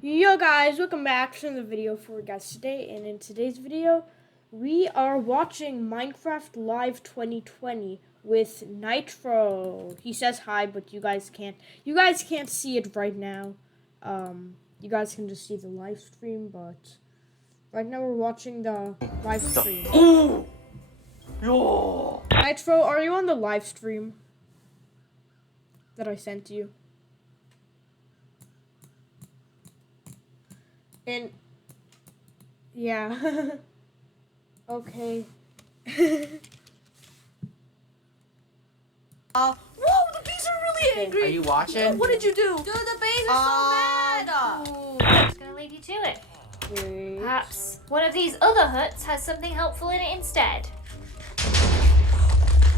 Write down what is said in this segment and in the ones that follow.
Yo guys, welcome back to the video for guys today, and in today's video we are watching Minecraft Live 2020 with Nitro. He says hi, but you guys can't see it right now. You guys can just see the live stream, but right now we're watching the live stream. Nitro, are you on the live stream that I sent you? And yeah. Okay. Whoa, the bees are really angry. Are you watching? What did you do? Dude, the bees are so mad. I'm just gonna leave you to it. Wait. Perhaps one of these other huts has something helpful in it instead.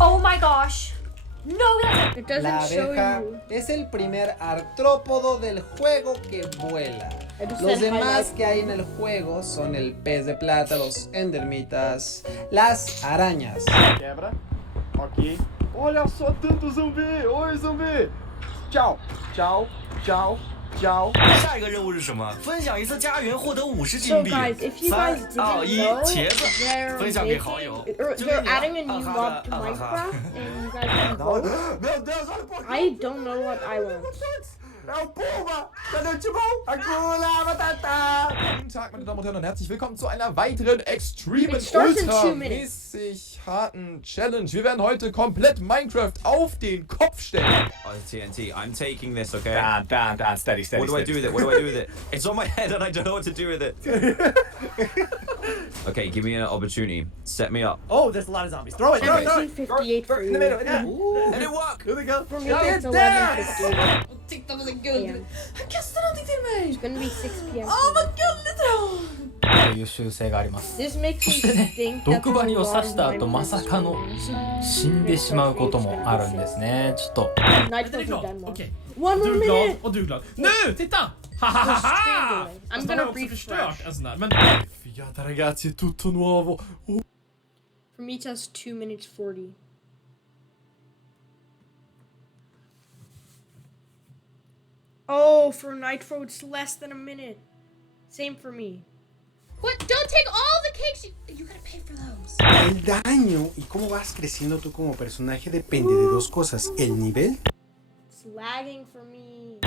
Oh my gosh. No, that's It doesn't La show abeja you. es el primer artrópodo del juego que vuela. I just Los said demás highlight. que hay en el juego son el pez de plata, los endermitas, las arañas. Quebra. Ok. Olha só tanto zumbi! Oi, zumbi! Tchau, tchau, tchau, tchau. 下一个任务是什么？分享一次家园，获得50 So 金币。 guys, if you guys 3、2、 didn't know, 1，茄子 they're 分享给好友。 they're adding a new mod to Minecraft, and you guys can vote. Meu Deus, olha um pouquinho! I don't know what I want. É o Puma! Cadê o Timão? Hakuna Matata! Guten Tag, meine Damen und Herren, und herzlich willkommen zu einer weiteren extremen, It starts in 2 minutes. ultramäßig harten Challenge. Wir werden heute komplett Minecraft auf den Kopf stellen. Oh, TNT. I'm taking this, okay? Down, steady. What do I do with it? What do I do with it? It's on my head and I don't know what to do with it. Okay, give me an opportunity. Set me up. Oh, there's a lot of zombies. Throw it, 1758 for in the you. middle. Yeah. And it worked! Here we go. For me, it's 11:58. tyckte det var så PM. gulligt. Han kastade någonting till mig. It's gonna be 6 p.m. Åh, vad gulligt då. という習性があります。 This makes me そしてね think that 毒針を刺した there's a 後 lot ま of さかの Minecraft 死んでしまうこともあるんですね。ちょっと Nitro's done one. Okej. One more Du är glad minute! och du är glad. Nu, titta! Hahaha! I'm Fast han gonna har också förstört refresh. en sån där. Men Fiata ragazzi, è tutto nuovo. For me, it says 2 minutes 40. Oh, for Nitro, it's less than a minute. Same for me. What? Don't take all the cakes. You gotta pay for those. El daño y cómo vas creciendo tú como personaje depende de dos cosas, el nivel It's lagging for me.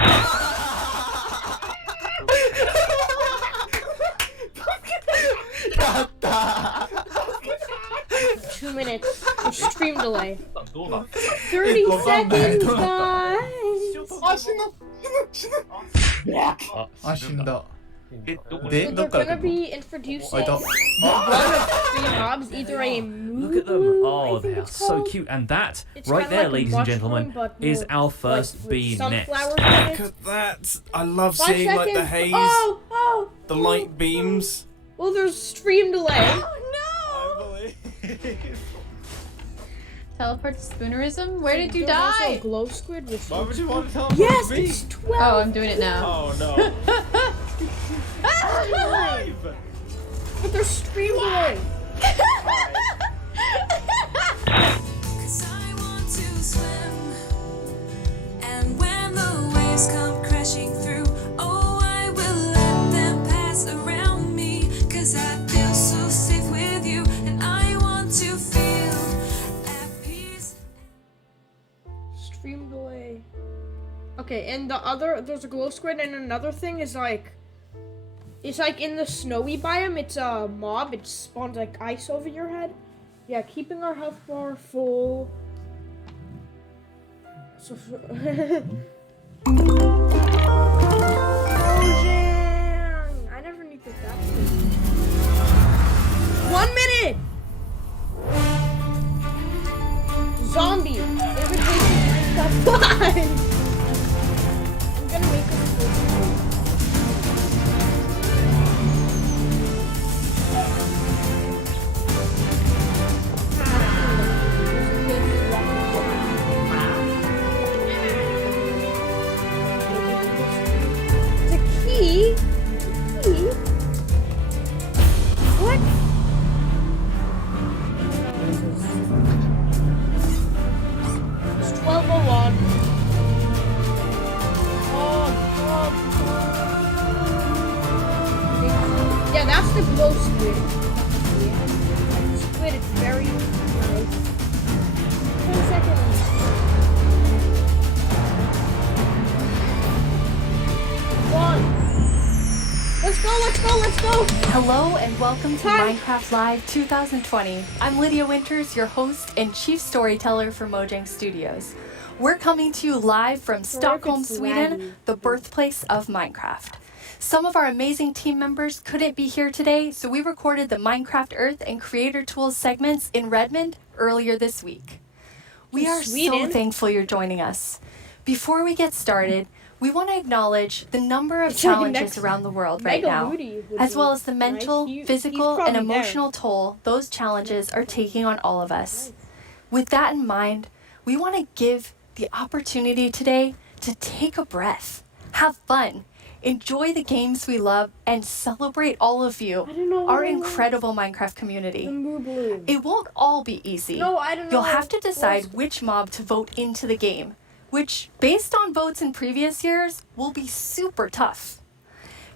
Two minutes. Stream delay. 30 seconds, guys. あ、死んだ。 So で、ど they're っから来 gonna る be introducing あ、いた。 one of 3 mobs, either a look at them. moo. Oh, I think they are it's so called. cute. And that, It's right kinda there, like a ladies and mushroom, gentlemen, but is more our like first with bee next. sunflowers in it. Look at that. I love 5 seeing like the seconds. haze, Oh, the light beams. well, there's stream delay. Teleport to Spoonerism? Where did you There's also die? a glow squid with Why would you want to tell me yes, to be? it's 12. Oh, I'm doing it now. Oh no. But there's stream delay. Cause I want to swim, and when the waves come crashing through, oh, I will let them pass around me, cause I feel so safe with you, and I want to feel at peace. Stream delay. Okay, and there's a glow squid, and another thing is like, it's like in the snowy biome, it's a mob, it spawns like ice over your head. Yeah, keeping our health bar full. So, oh, dang. I never knew that. 1 minute! Zombie! Invitation Minecraft Live! I'm gonna make a full screen. Yeah, that's the glow squid. Like the squid is very nice. 10 seconds. One. Let's go. Hello and welcome to Hi. Minecraft Live 2020. I'm Lydia Winters, your host and chief storyteller for Mojang Studios. We're coming to you live from Stockholm, it's Sweden, laggy. the birthplace of Minecraft. Some of our amazing team members couldn't be here today, so we recorded the Minecraft Earth and Creator Tools segments in Redmond earlier this week. We are so Sweden? thankful you're joining us. Before we get started, we want to acknowledge the number of It's like challenges next- around the world right Mega now, Rudy would as be well as the nice. mental, He's physical, probably and there. emotional toll those challenges are taking on all of us. With that in mind, we want to give the opportunity today to take a breath, have fun, enjoy the games we love, and celebrate all of you, I don't know what our I want. incredible Minecraft community. The moo balloon. It won't all be easy. No, I don't know. You'll have to decide which mob to vote into the game, which, based on votes in previous years, will be super tough.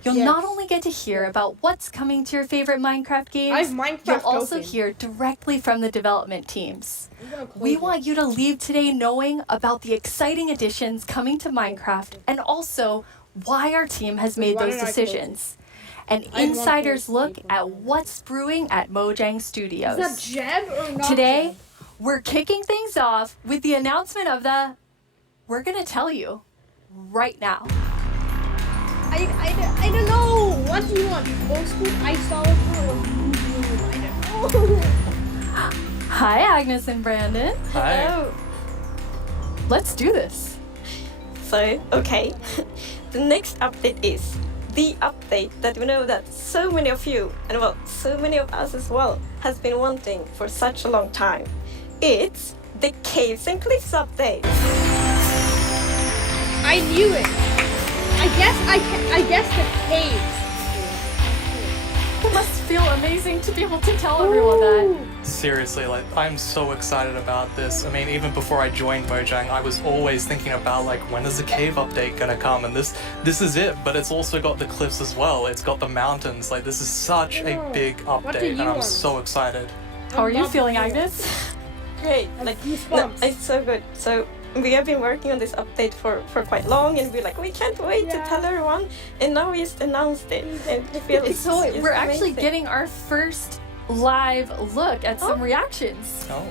You'll Yes. not only get to hear about what's coming to your favorite Minecraft games, I have Minecraft you'll also open. hear directly from the development teams. I'm gonna close We it. want you to leave today knowing about the exciting additions coming to Minecraft and also why our team has made Why those did I close it? decisions. An I want insider's those look people. at what's brewing at Mojang Studios. Is that Jeb or not? Today, Jeb? we're kicking things off with the announcement of the we're gonna tell you right now. I don't know. What do you want? Glow squid, ice dollar, or moo balloon? I don't know. Hi, Agnes and Brandon. Hi. Let's do this. So, okay, the next update is the update that we know that so many of you, and well, so many of us as well, has been wanting for such a long time. It's the Caves and Cliffs update. I knew it. I guess the caves. It must feel amazing to be able to tell everyone that. Seriously, like, I'm so excited about this. I mean, even before I joined Mojang, I was always thinking about, like, when is the cave update gonna come? And this is it, but it's also got the cliffs as well. It's got the mountains. Like, this is such a big What do update, you and I'm want? so excited. How are you feeling, Agnes? Great, I have like, goosebumps. it's so good. So, we have been working on this update for quite long, and we're like, we can't wait to tell everyone, and now we just announced it, and I feel it's We're actually amazing. getting our first live look at some reactions. Oh.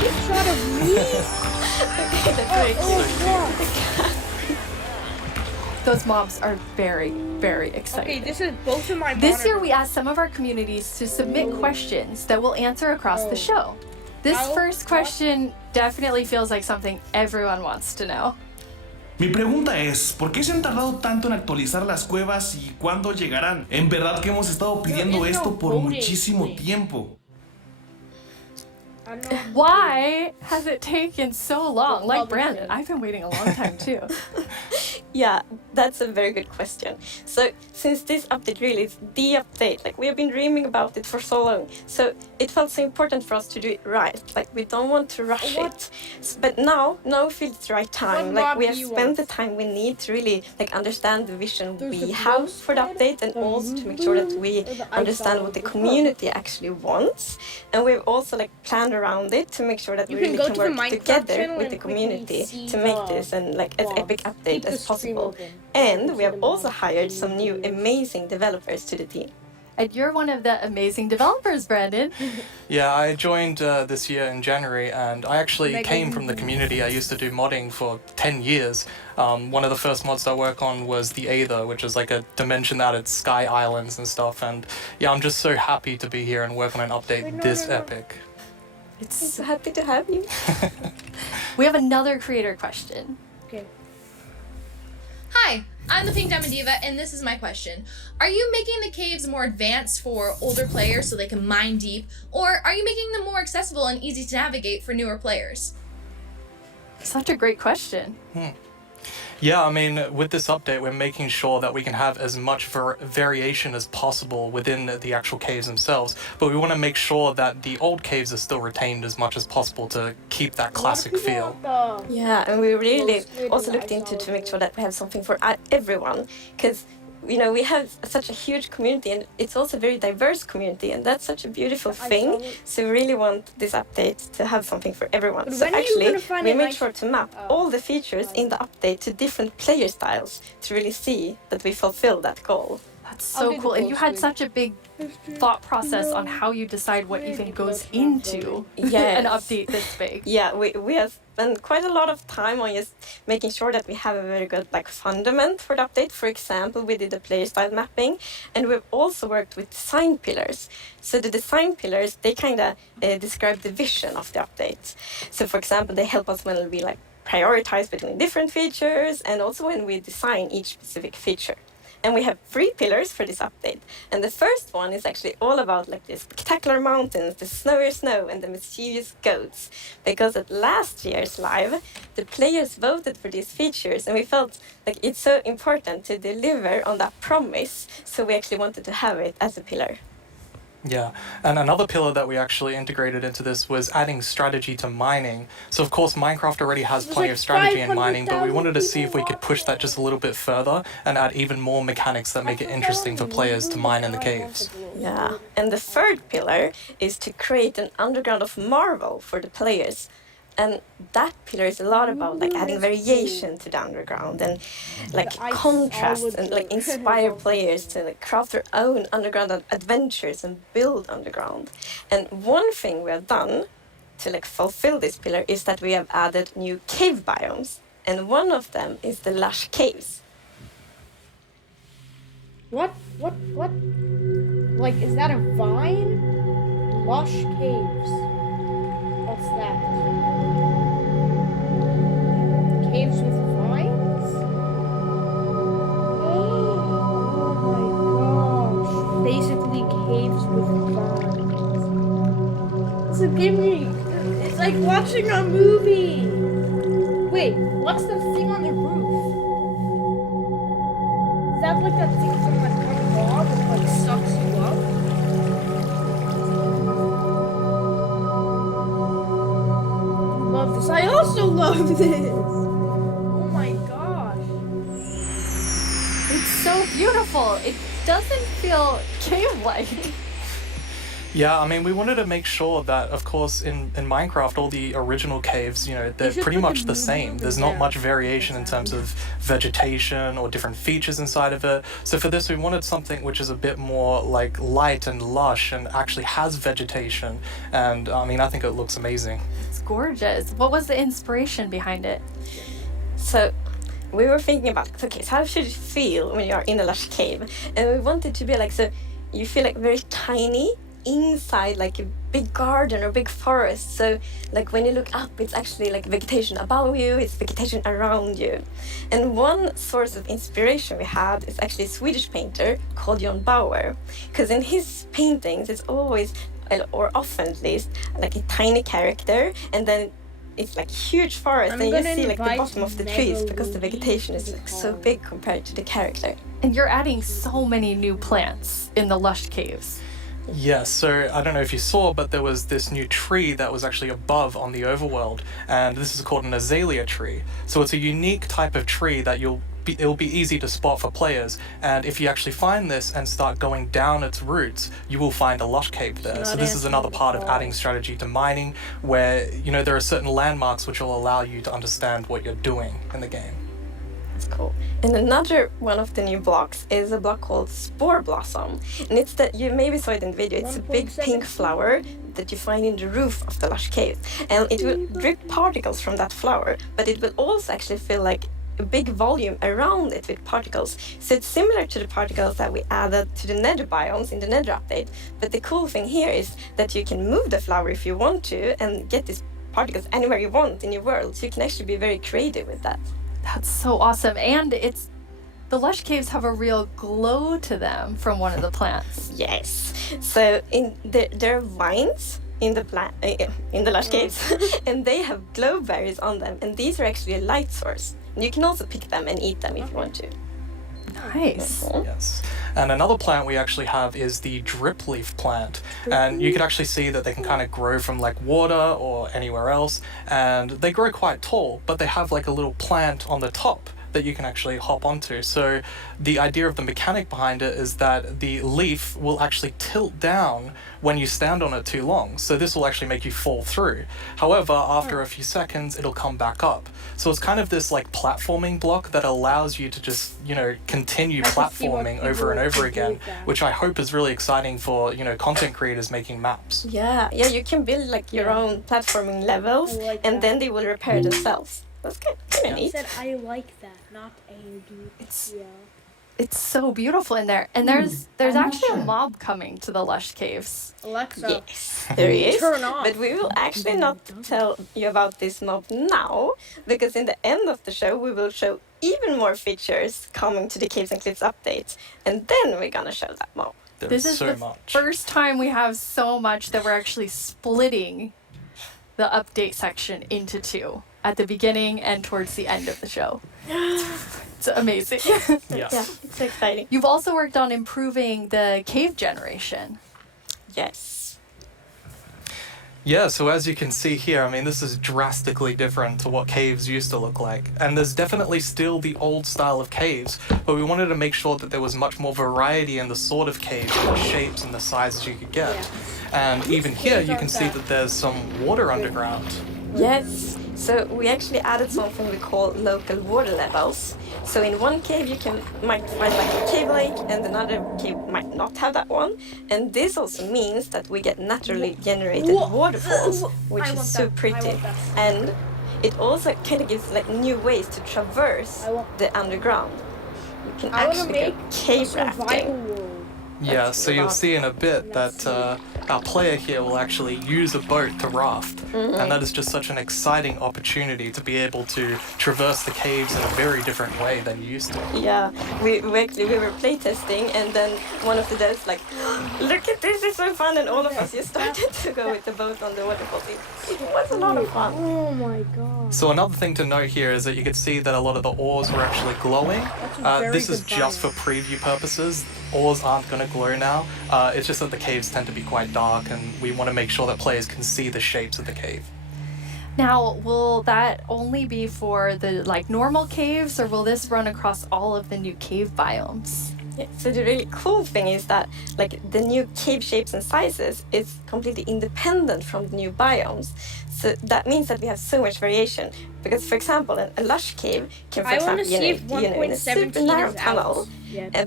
This shot of me. Okay, that's very cute. Those mobs are very, very exciting. Okay, this is both of my. This year, monitors. we asked some of our communities to submit questions that we'll answer across the show. This first question definitely feels like something everyone wants to know. Mi pregunta es, ¿por qué se han tardado tanto en actualizar las cuevas y cuándo llegarán? En verdad que hemos estado pidiendo esto por muchísimo tiempo. Why has it taken so long? Like Brandon, I've been waiting a long time too. Yeah, that's a very good question. So, since this update really is the update, like we have been dreaming about it for so long, so it felt so important for us to do it right. Like we don't want to rush it. But now we feel it's the right time. What Like we mob have do you spent want? the time we need to really like understand the vision There's we the have glow for the update, and also to make sure that we or the ice understand what the dollar. community actually wants. And we've also like planned around it to make sure that You we can really go can to the work Minecraft together channel with and the quickly community see to make the this and like as blog. epic Keep update the as stream possible. open. And we have also hired some new amazing developers to the team. And you're one of the amazing developers, Brandon. Yeah, I joined this year in January, and I actually Mega came from the community. I used to do modding for 10 years. One of the first mods I work on was the Aether, which is like a dimension that it's sky islands and stuff. And yeah, I'm just so happy to be here and work on an update this epic. It's so happy to have you. We have another creator question. Okay. Hi, I'm the Pink Diamond Diva, and this is my question. Are you making the caves more advanced for older players so they can mine deep, or are you making them more accessible and easy to navigate for newer players? Such a great question. Yeah, I mean, with this update, we're making sure that we can have as much variation as possible within the actual caves themselves, but we want to make sure that the old caves are still retained as much as possible to keep that classic feel. Yeah, and we really also looked into to make sure that we have something for everyone, because we have such a huge community, and it's also a very diverse community, and that's such a beautiful thing. So we really want this update to have something for everyone. But So when are you actually, gonna find we a made nice- sure to map all the features in the update to different player styles to really see that we fulfill that goal. That's so cool. And you had such a big thought process on how you decide what even goes into an update this big. Yeah, we have spent quite a lot of time on just making sure that we have a very good fundament for the update. For example, we did the player style mapping, and we've also worked with design pillars. So the design pillars, they kind of describe the vision of the update. So for example, they help us when we prioritize between different features, and also when we design each specific feature. And we have 3 pillars for this update. And the first one is actually all about the spectacular mountains, the snowy snow, and the mischievous goats. Because at last year's live, the players voted for these features, and we felt like it's so important to deliver on that promise. So we actually wanted to have it as a pillar. Yeah, and another pillar that we actually integrated into this was adding strategy to mining. So of course Minecraft already has plenty of strategy in mining, but we wanted to see if we could push that just a little bit further and add even more mechanics that make it interesting for players to mine in the caves. Yeah, and the third pillar is to create an underground of marvel for the players. And that pillar is a lot about adding variation to the underground and contrast and inspire players to craft their own underground adventures and build underground. And one thing we have done to fulfill this pillar is that we have added new cave biomes, and one of them is the lush caves. What? Is that a vine? Lush caves. What's that? Caves with vines? Oh my gosh. Basically caves with vines. So give me... It's like watching a movie. Wait, what's the thing on the roof? Is that that thing from one log that sucks you up? Love this. I also love this. Oh my gosh. It's so beautiful. It doesn't feel cave-like. Yeah, I mean, we wanted to make sure that, of course, in Minecraft, all the original caves, they're pretty much the same. There's not much variation in terms of vegetation or different features inside of it. So for this, we wanted something which is a bit more light and lush and actually has vegetation. And I mean, I think it looks amazing. It's gorgeous. What was the inspiration behind it? So we were thinking about, okay, so how should it feel when you are in a lush cave? And we wanted to be so you feel very tiny inside a big garden or big forest. So when you look up, it's actually vegetation above you, it's vegetation around you. And one source of inspiration we had is actually a Swedish painter called John Bauer, because in his paintings it's always, or often at least, a tiny character, and then it's huge forest, and you see the bottom of the trees because the vegetation is so big compared to the character. And you're adding so many new plants in the lush caves. Yes, so I don't know if you saw, but there was this new tree that was actually above on the overworld, and this is called an azalea tree. So it's a unique type of tree that it'll be easy to spot for players, and if you actually find this and start going down its roots, you will find a lush cave there. So this is another part of adding strategy to mining, where there are certain landmarks which will allow you to understand what you're doing in the game. That's cool. And another one of the new blocks is a block called Spore Blossom. And it's that, you maybe saw it in the video, it's a big pink flower that you find in the roof of the lush cave. And it will drip particles from that flower, but it will also actually feel like a big volume around it with particles. So it's similar to the particles that we added to the nether biomes in the nether update. But the cool thing here is that you can move the flower if you want to and get these particles anywhere you want in your world. So you can actually be very creative with that. That's so awesome. And the lush caves have a real glow to them from one of the plants. Yes. So there are vines in the lush caves, and they have glow berries on them, and these are actually a light source. And you can also pick them and eat them if you want to. Nice. Yes. And another plant we actually have is the drip leaf plant. And you can actually see that they can kind of grow from water or anywhere else. And they grow quite tall, but they have a little plant on the top that you can actually hop onto. So the idea of the mechanic behind it is that the leaf will actually tilt down when you stand on it too long. So this will actually make you fall through. However, after a few seconds, it'll come back up. So it's kind of this like platforming block that allows you to just, you know, continue platforming over and over again, which I hope is really exciting for, you know, content creators making maps. Yeah, you can build like your own platforming levels, and then they will repair themselves. That's kind of neat. I said I like that, not AOD. It's so beautiful in there. And there's actually a mob coming to the Lush Caves. Alexa. Yes, there is. Turn on. But we will actually not tell you about this mob now, because in the end of the show we will show even more features coming to the Caves and Cliffs updates, and then we're gonna show that mob. This is the first time we have so much that we're actually splitting the update section into two, at the beginning and towards the end of the show. It's amazing. Yeah, it's exciting. You've also worked on improving the cave generation. Yes. Yeah, so as you can see here, I mean, this is drastically different to what caves used to look like. And there's definitely still the old style of caves, but we wanted to make sure that there was much more variety in the sort of caves, the shapes and the sizes you could get. And even here, you can see that there's some water underground. Yes. So we actually added something we call local water levels. So in one cave you might find like a cave lake, and another cave might not have that one. And this also means that we get naturally generated waterfalls, which is so pretty. And it also kind of gives like new ways to traverse the underground. You can actually go cave rafting. Yeah, so you'll see in a bit that our player here will actually use a boat to raft. And that is just such an exciting opportunity to be able to traverse the caves in a very different way than you used to. Yeah, we were playtesting, and then one of the devs like, look at this, it's so fun, and all of us just started to go with the boat on the waterfall. It was a lot of fun. Oh my god. So another thing to note here is that you can see that a lot of the ores were actually glowing. This is just for preview purposes. Ores aren't going to glow now. It's just that the caves tend to be quite dark, and we want to make sure that players can see the shapes of the cave. Now, will that only be for the like normal caves, or will this run across all of the new cave biomes? Yeah, so the really cool thing is that like the new cave shapes and sizes is completely independent from the new biomes. So that means that we have so much variation. Because, for example, a lush cave can, for example, generate in a super narrow tunnel,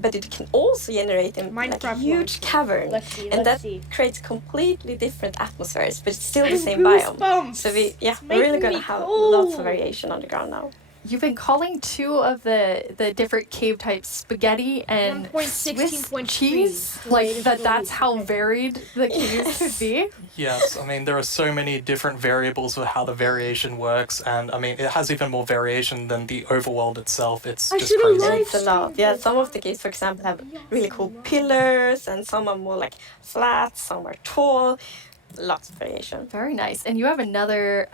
but it can also generate in like a huge cavern, and that creates completely different atmospheres, but it's still the same biome. So we're really going to have lots of variation on the ground now. You've been calling two of the different cave types spaghetti and Swiss cheese? Like that's how varied the caves could be? Yes, I mean, there are so many different variables of how the variation works, and I mean, it has even more variation than the overworld itself. It's just crazy. It's a lot. Yeah, some of the caves, for example, have really cool pillars, and some are more like flat, some are tall. Lots of variation. Very nice. And you have another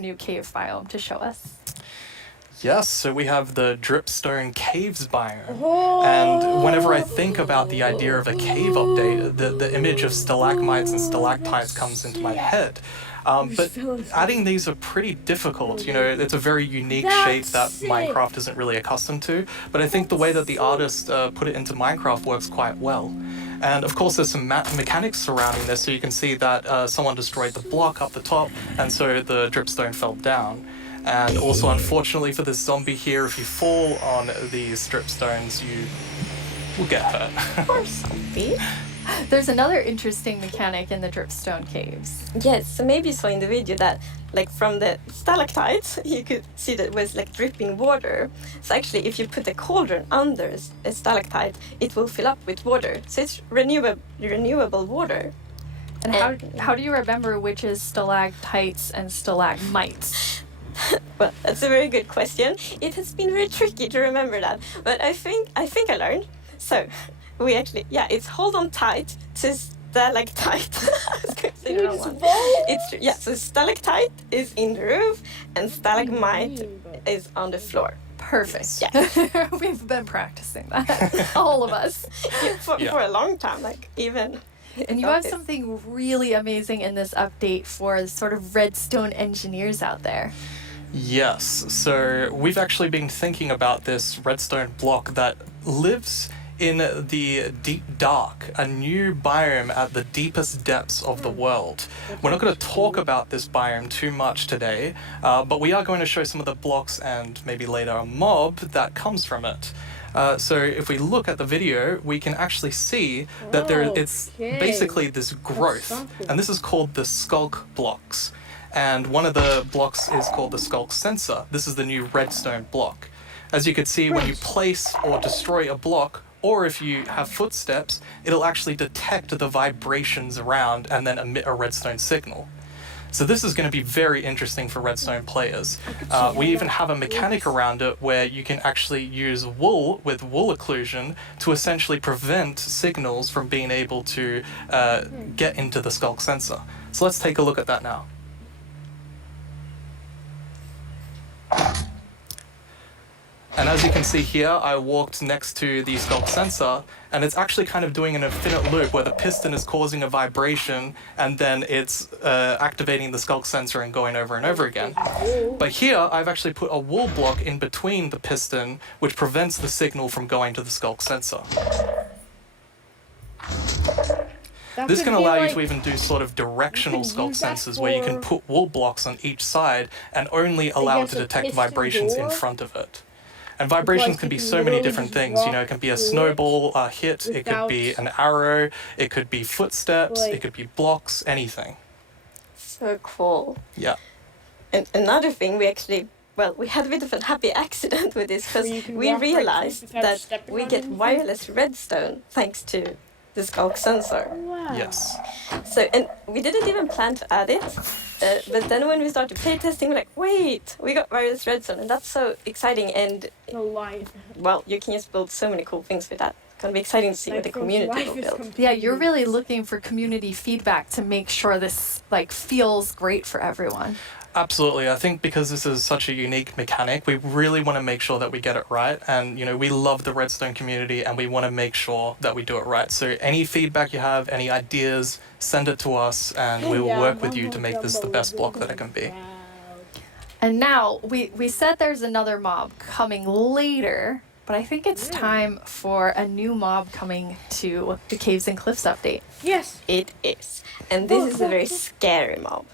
new cave biome to show us. Yes, so we have the Dripstone Caves biome. And whenever I think about the idea of a cave update, the image of stalagmites and stalactites comes into my head. But adding these are pretty difficult. You know, it's a very unique shape that Minecraft isn't really accustomed to. But I think the way that the artist put it into Minecraft works quite well. And of course, there's some mechanics surrounding this. So you can see that someone destroyed the block up the top, and so the dripstone fell down. And also, unfortunately for this zombie here, if you fall on these dripstones, you will get hurt. Poor zombie. There's another interesting mechanic in the dripstone caves. Yes, so maybe you saw in the video that, like, from the stalactites, you could see that it was like dripping water. So actually, if you put a cauldron under a stalactite, it will fill up with water. So it's renewable water. And how do you remember which is stalactites and stalagmites? Well, that's a very good question. It has been very tricky to remember that, but I think I learned. So we actually, it's hold on tight to stalactite. So stalactite is in the roof and stalagmite is on the floor. Perfect. Yeah. We've been practicing that, all of us. For a long time, like even. And you have something really amazing in this update for sort of redstone engineers out there. Yes, so we've actually been thinking about this redstone block that lives in the deep dark, a new biome at the deepest depths of the world. We're not going to talk about this biome too much today, but we are going to show some of the blocks and maybe later a mob that comes from it. So if we look at the video, we can actually see that it's basically this growth, and this is called the skulk blocks. And one of the blocks is called the skulk sensor. This is the new redstone block. As you can see, when you place or destroy a block, or if you have footsteps, it'll actually detect the vibrations around and then emit a redstone signal. So this is going to be very interesting for redstone players. We even have a mechanic around it where you can actually use wool with wool occlusion to essentially prevent signals from being able to get into the skulk sensor. So let's take a look at that now. And as you can see here, I walked next to the skulk sensor, and it's actually kind of doing an infinite loop where the piston is causing a vibration, and then it's activating the skulk sensor and going over and over again. But here, I've actually put a wool block in between the piston, which prevents the signal from going to the skulk sensor. This can allow you to even do sort of directional skulk sensors where you can put wool blocks on each side and only allow it to detect vibrations in front of it. And vibrations can be so many different things. You know, it can be a snowball hit, it could be an arrow, it could be footsteps, it could be blocks, anything. So cool. Yeah. And another thing, we had a bit of a happy accident with this because we realized that we get wireless redstone thanks to the skulk sensor. Wow. Yes. So, and we didn't even plan to add it, but then when we started playtesting, we're like, wait, we got wireless redstone, and that's so exciting. And well, you can just build so many cool things with that. It's gonna be exciting to see what the community will build. Yeah, you're really looking for community feedback to make sure this feels great for everyone. Absolutely. I think because this is such a unique mechanic, we really want to make sure that we get it right. And, you know, we love the redstone community and we want to make sure that we do it right. So any feedback you have, any ideas, send it to us and we will work with you to make this the best block that it can be. And now, we said there's another mob coming later, but I think it's time for a new mob coming to the Caves and Cliffs update. Yes. It is. And this is a very scary mob.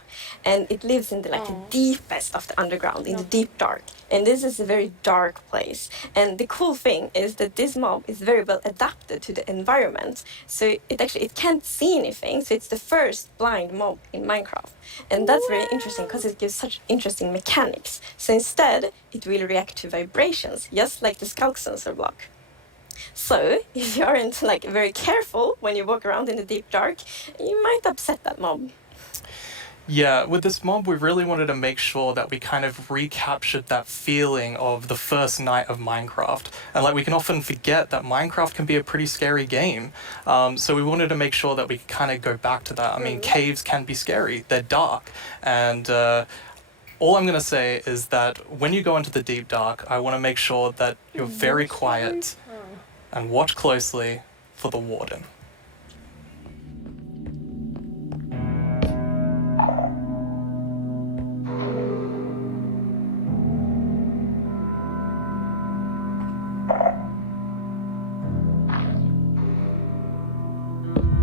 And it lives in the deepest of the underground, in the deep dark. And this is a very dark place. And the cool thing is that this mob is very well adapted to the environment. So it can't see anything. So it's the first blind mob in Minecraft. And that's very interesting because it gives such interesting mechanics. So instead, it will react to vibrations, just like the skulk sensor block. So if you aren't very careful when you walk around in the deep dark, you might upset that mob. Yeah, with this mob, we really wanted to make sure that we kind of recaptured that feeling of the first night of Minecraft. And we can often forget that Minecraft can be a pretty scary game. So we wanted to make sure that we could kind of go back to that. I mean, caves can be scary. They're dark. And all I'm going to say is that when you go into the deep dark, I want to make sure that you're very quiet and watch closely for the warden.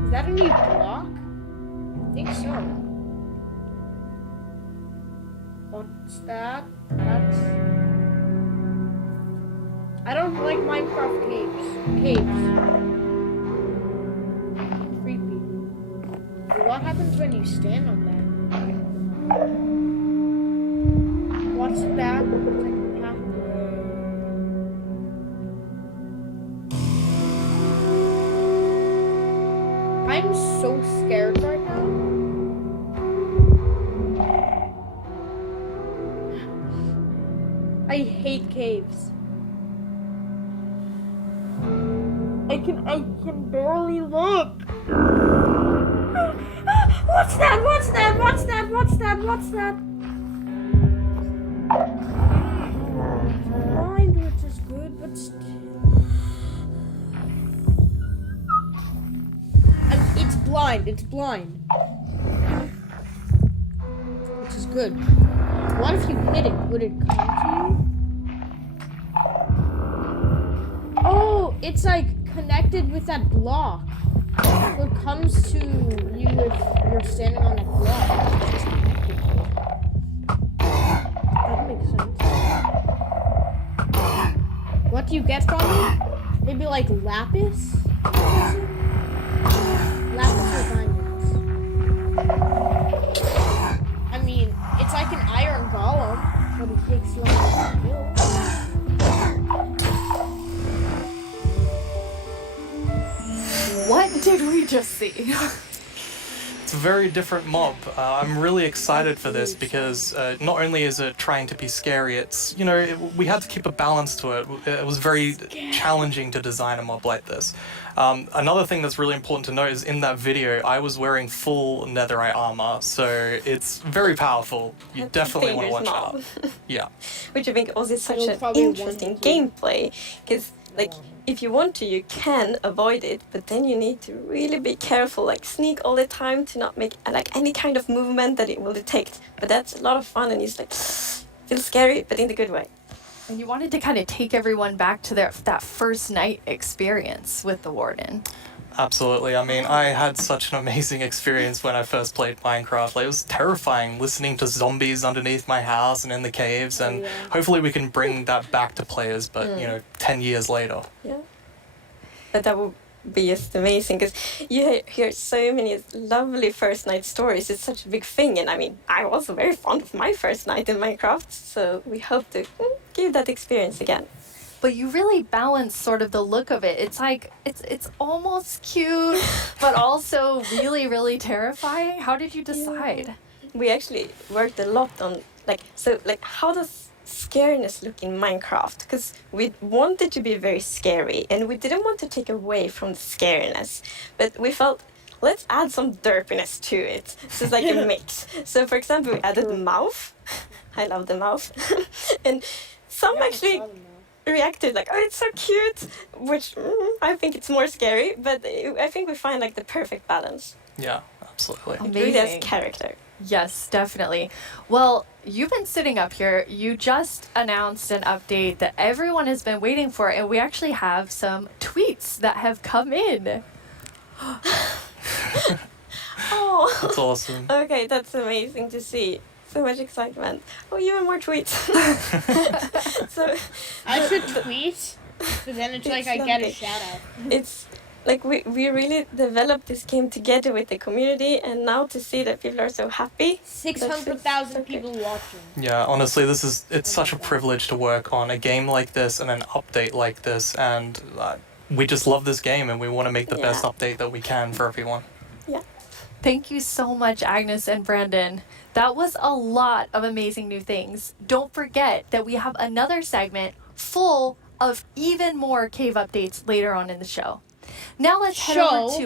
Is that a new block? I think so. What's that? That's... I don't like Minecraft caves. Creepy. What happens when you stand on that? What's that? It's like a pathway. I'm so scared right now. I hate caves. I can barely look. What's that? What's that? What's that? What's that? What's that? Blind, which is good, but still. It's blind. It's blind. Which is good. What if you hit it? Would it come to you? Oh, it's like connected with that block. So it comes to you if you're standing on that block. That makes sense. What do you get from it? Maybe like lapis? Lapis or diamonds. I mean, it's like an iron golem, but it takes longer to build. What did we just see? It's a very different mob. I'm really excited for this because not only is it trying to be scary, it's, you know, we had to keep a balance to it. It was very challenging to design a mob like this. Another thing that's really important to note is in that video, I was wearing full netherite armor, so it's very powerful. You definitely want to watch out. Yeah. Which I think also is such an interesting gameplay, because like if you want to, you can avoid it, but then you need to really be careful, like sneak all the time to not make like any kind of movement that it will detect. But that's a lot of fun, and it's like feels scary, but in the good way. And you wanted to kind of take everyone back to that first night experience with the Warden. Absolutely. I mean, I had such an amazing experience when I first played Minecraft. Like, it was terrifying listening to zombies underneath my house and in the caves, and hopefully we can bring that back to players, but, you know, 10 years later. Yeah. But that would be just amazing, because you hear so many lovely first night stories. It's such a big thing, and I mean, I was very fond of my first night in Minecraft, so we hope to give that experience again. But you really balance sort of the look of it. It's like, it's almost cute, but also really, really terrifying. How did you decide? We actually worked a lot on, how does scariness look in Minecraft? Because we wanted to be very scary, and we didn't want to take away from the scariness. But we felt, let's add some derpiness to it. So it's like a mix. So for example, we added the mouth. I love the mouth. And some actually reacted like, oh, it's so cute, which I think it's more scary, but I think we find like the perfect balance. Yeah, absolutely. Amazing. It really has character. Yes, definitely. Well, you've been sitting up here. You just announced an update that everyone has been waiting for, and we actually have some tweets that have come in. Oh, that's awesome. Okay, that's amazing to see. So much excitement. Oh, even more tweets. So I should tweet, but then it's like I get a shout out. It's like we really developed this game together with the community, and now to see that people are so happy. 600,000 people watching. Yeah, honestly, it's such a privilege to work on a game like this and an update like this, and we just love this game, and we want to make the best update that we can for everyone. Yeah. Thank you so much, Agnes and Brandon. That was a lot of amazing new things. Don't forget that we have another segment full of even more cave updates later on in the show. Now let's head over to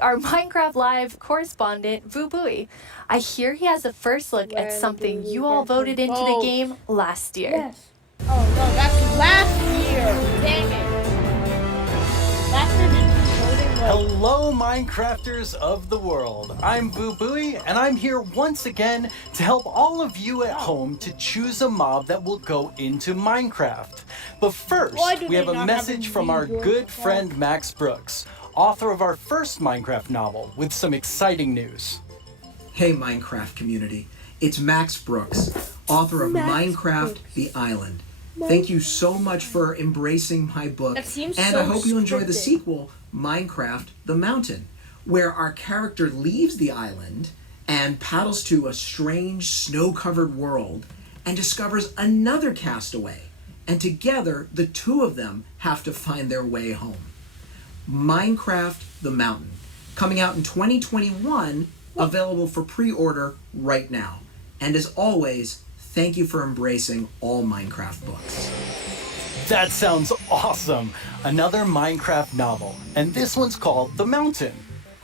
our Minecraft Live correspondent, Vubui. I hear he has a first look at something you all voted into the game last year. Yes. Oh no, that's last year. Dang it. Last year didn't do voting. Hello, Minecrafters of the world. I'm Vubui, and I'm here once again to help all of you at home to choose a mob that will go into Minecraft. But first, we have a message from our good friend Max Brooks, author of our first Minecraft novel, with some exciting news. Hey, Minecraft community. It's Max Brooks, author of Minecraft The Island. Thank you so much for embracing my book, and I hope you enjoy the sequel, Minecraft The Mountain, where our character leaves the island and paddles to a strange snow-covered world and discovers another castaway, and together the two of them have to find their way home. Minecraft The Mountain, coming out in 2021, available for pre-order right now. And as always, thank you for embracing all Minecraft books. That sounds awesome! Another Minecraft novel, and this one's called The Mountain.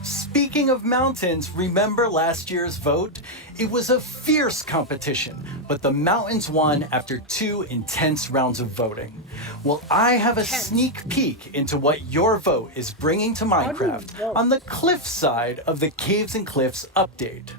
Speaking of mountains, remember last year's vote? It was a fierce competition, but the mountains won after 2 intense rounds of voting. Well, I have a sneak peek into what your vote is bringing to Minecraft on the cliff side of the Caves and Cliffs update.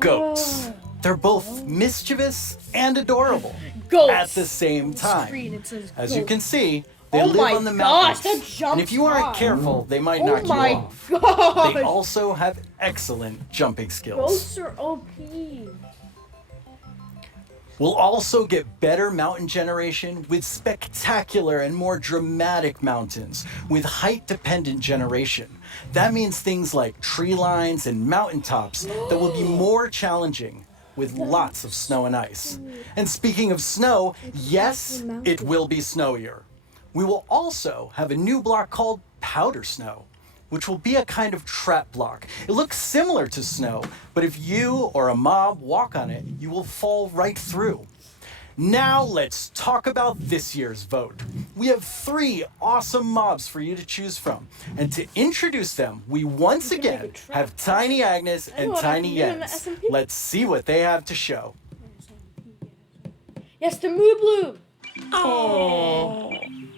goats. They're both mischievous and adorable Goats. at the same time. Screen, it says As you goats. can see, they Oh live my on the gosh, mountains. that jump And if you aren't high. careful, they might Oh knock you my off. gosh. They also have excellent jumping skills. Goats are OP. We'll also get better mountain generation with spectacular and more dramatic mountains with height-dependent generation. That means things like tree lines and mountaintops that will be more challenging with lots of snow and ice. And speaking of snow, yes, it will be snowier. We will also have a new block called powder snow, which will be a kind of trap block. It looks similar to snow, but if you or a mob walk on it, you will fall right through. Now let's talk about this year's vote. We have 3 awesome mobs for you to choose from. And to introduce them, we once again have Tiny Agnes and Tiny Jens. Let's see what they have to show. Yes, the Moobloom. Oh.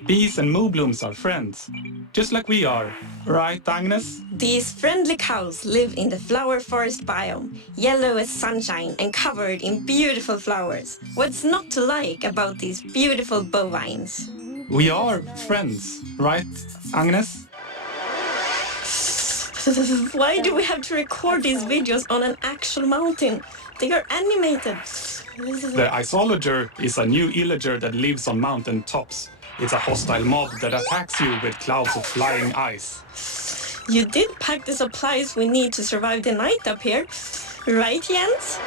Bees and Mooblooms are friends, just like we are. Right, Agnes? These friendly cows live in the flower forest biome, yellow as sunshine and covered in beautiful flowers. What's not to like about these beautiful bovines? We are friends, right, Agnes? Why do we have to record these videos on an actual mountain? They are animated. The Isolager is a new illager that lives on mountain tops. It's a hostile mob that attacks you with clouds of flying ice. You did pack the supplies we need to survive the night up here, right, Jens?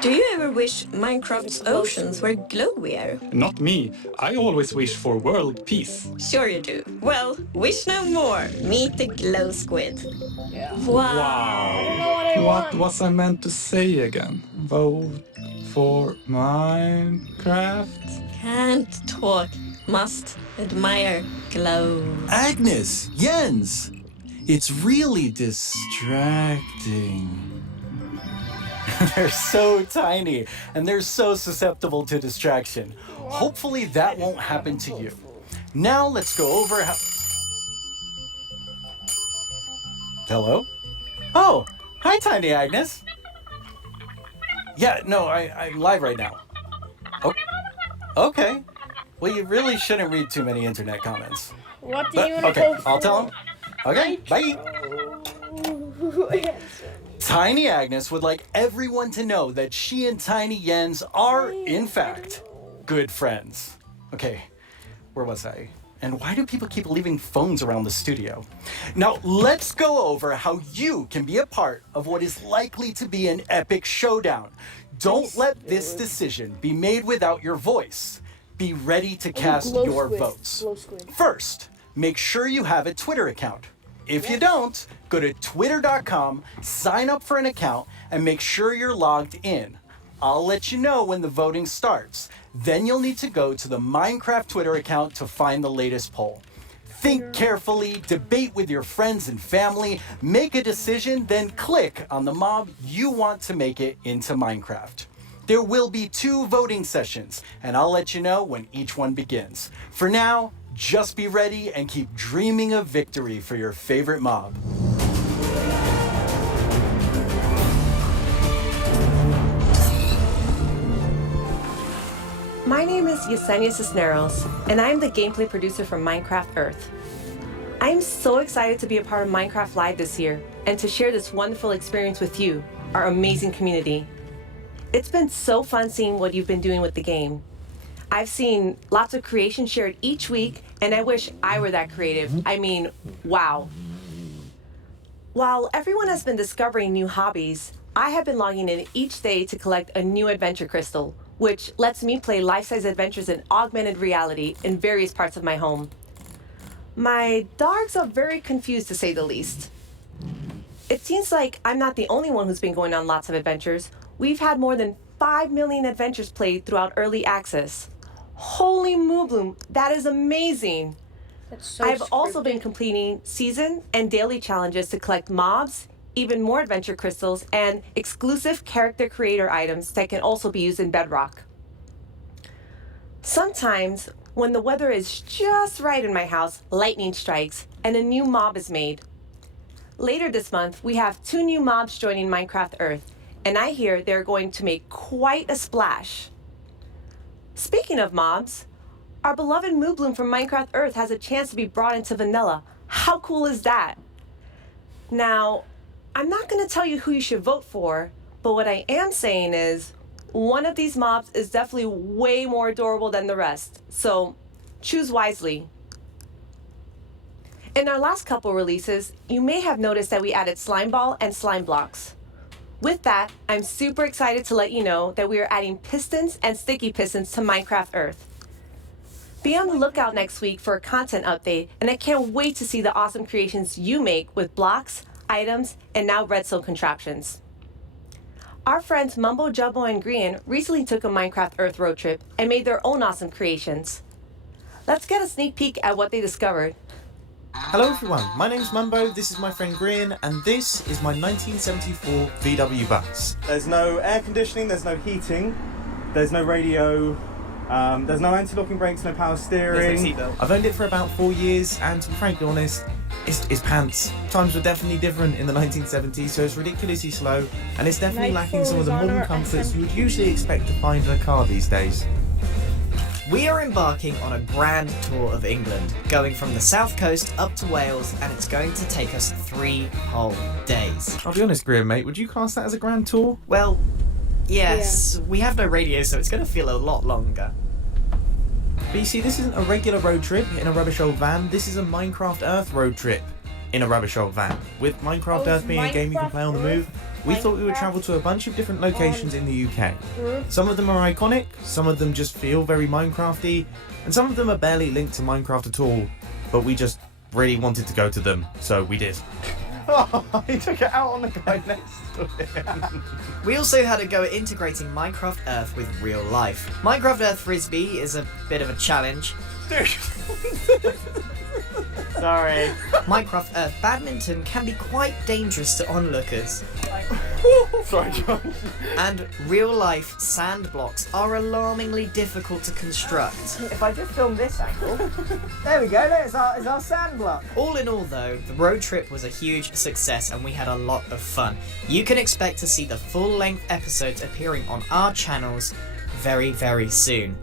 Do you ever wish Minecraft's oceans were glowier? Not me. I always wish for world peace. Sure you do. Well, wish no more. Meet the glow squid. Yeah. Wow. What was I meant to say again? Vote for Minecraft? Can't talk. Must admire glow. Agnes, Jens, it's really distracting. They're so tiny and they're so susceptible to distraction. Hopefully that won't happen to you. Now let's go over how... Hello? Oh, hi Tiny Agnes. Yeah, no, I'm live right now. Oh, okay. Well, you really shouldn't read too many internet comments. What do you want to Okay, go for? I'll tell him. Okay, bye. Tiny Agnes would like everyone to know that she and Tiny Jens are, in fact, good friends. Okay, where was I? And why do people keep leaving phones around the studio? Now, let's go over how you can be a part of what is likely to be an epic showdown. Don't let this decision be made without your voice. Be ready to cast your votes. First, make sure you have a Twitter account. If you don't, go to twitter.com, sign up for an account, and make sure you're logged in. I'll let you know when the voting starts. Then you'll need to go to the Minecraft Twitter account to find the latest poll. Think carefully, debate with your friends and family, make a decision, then click on the mob you want to make it into Minecraft. There will be 2 voting sessions, and I'll let you know when each one begins. For now, just be ready and keep dreaming of victory for your favorite mob. My name is Yesenia Cisneros, and I am the gameplay producer from Minecraft Earth. I am so excited to be a part of Minecraft Live this year and to share this wonderful experience with you, our amazing community. It's been so fun seeing what you've been doing with the game. I've seen lots of creation shared each week, and I wish I were that creative. I mean, wow. While everyone has been discovering new hobbies, I have been logging in each day to collect a new adventure crystal, which lets me play life-size adventures in augmented reality in various parts of my home. My dogs are very confused, to say the least. It seems like I'm not the only one who's been going on lots of adventures. We've had more than 5 million adventures played throughout early access. Holy Moobloom, that is amazing! That's so I've also been completing season and daily challenges to collect mobs, even more adventure crystals, and exclusive character creator items that can also be used in Bedrock. Sometimes, when the weather is just right in my house, lightning strikes and a new mob is made. Later this month, we have 2 new mobs joining Minecraft Earth, and I hear they're going to make quite a splash. Speaking of mobs, our beloved Moobloom from Minecraft Earth has a chance to be brought into vanilla. How cool is that? Now, I'm not going to tell you who you should vote for, but what I am saying is one of these mobs is definitely way more adorable than the rest, so choose wisely. In our last couple releases, you may have noticed that we added Slime Ball and Slime Blocks. With that, I'm super excited to let you know that we are adding pistons and sticky pistons to Minecraft Earth. Be on the lookout next week for a content update, and I can't wait to see the awesome creations you make with blocks, items, and now redstone contraptions. Our friends Mumbo Jumbo and Grian recently took a Minecraft Earth road trip and made their own awesome creations. Let's get a sneak peek at what they discovered. Hello everyone, my name's Mumbo, this is my friend Grian, and this is my 1974 VW bus. There's no air conditioning, there's no heating, there's no radio, there's no anti-locking brakes, no power steering. I've owned it for about 4 years, and to be frankly honest, it's pants. Times were definitely different in the 1970s, so it's ridiculously slow, and it's definitely lacking some of the modern comforts you would usually expect to find in a car these days. We are embarking on a grand tour of England, going from the south coast up to Wales, and it's going to take us 3 whole days. I'll be honest, Grian, mate, would you class that as a grand tour? Well, yes, we have no radio, so it's going to feel a lot longer. But you see, this isn't a regular road trip in a rubbish old van, this is a Minecraft Earth road trip in a rubbish old van. With Minecraft Earth being a game you can play on the move, we thought we would travel to a bunch of different locations in the UK. Some of them are iconic, some of them just feel very Minecrafty, and some of them are barely linked to Minecraft at all, but we just really wanted to go to them, so we did. Oh, he took it out on the guy next to him. We also had a go at integrating Minecraft Earth with real life. Minecraft Earth Frisbee is a bit of a challenge. Sorry. Minecraft Earth Badminton can be quite dangerous to onlookers. Sorry, John. And real-life sand blocks are alarmingly difficult to construct. If I just film this angle, there we go, there's our sand block. All in all though, the road trip was a huge success and we had a lot of fun. You can expect to see the full-length episodes appearing on our channels very, very soon.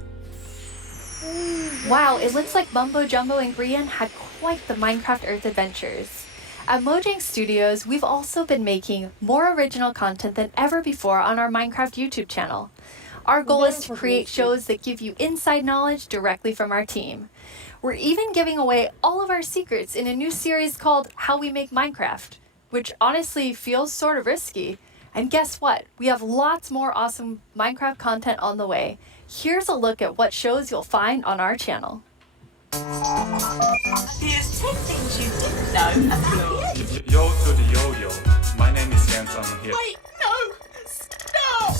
Wow, it looks like Mumbo Jumbo and Grian had quite the Minecraft Earth adventures. At Mojang Studios, we've also been making more original content than ever before on our Minecraft YouTube channel. Our goal is to create shows that give you inside knowledge directly from our team. We're even giving away all of our secrets in a new series called How We Make Minecraft, which honestly feels sort of risky. And guess what? We have lots more awesome Minecraft content on the way. Here's a look at what shows you'll find on our channel. Here's 10 things you didn't know. Yo to the yo-yo. My name is Jens, I'm here. Wait, no! Stop!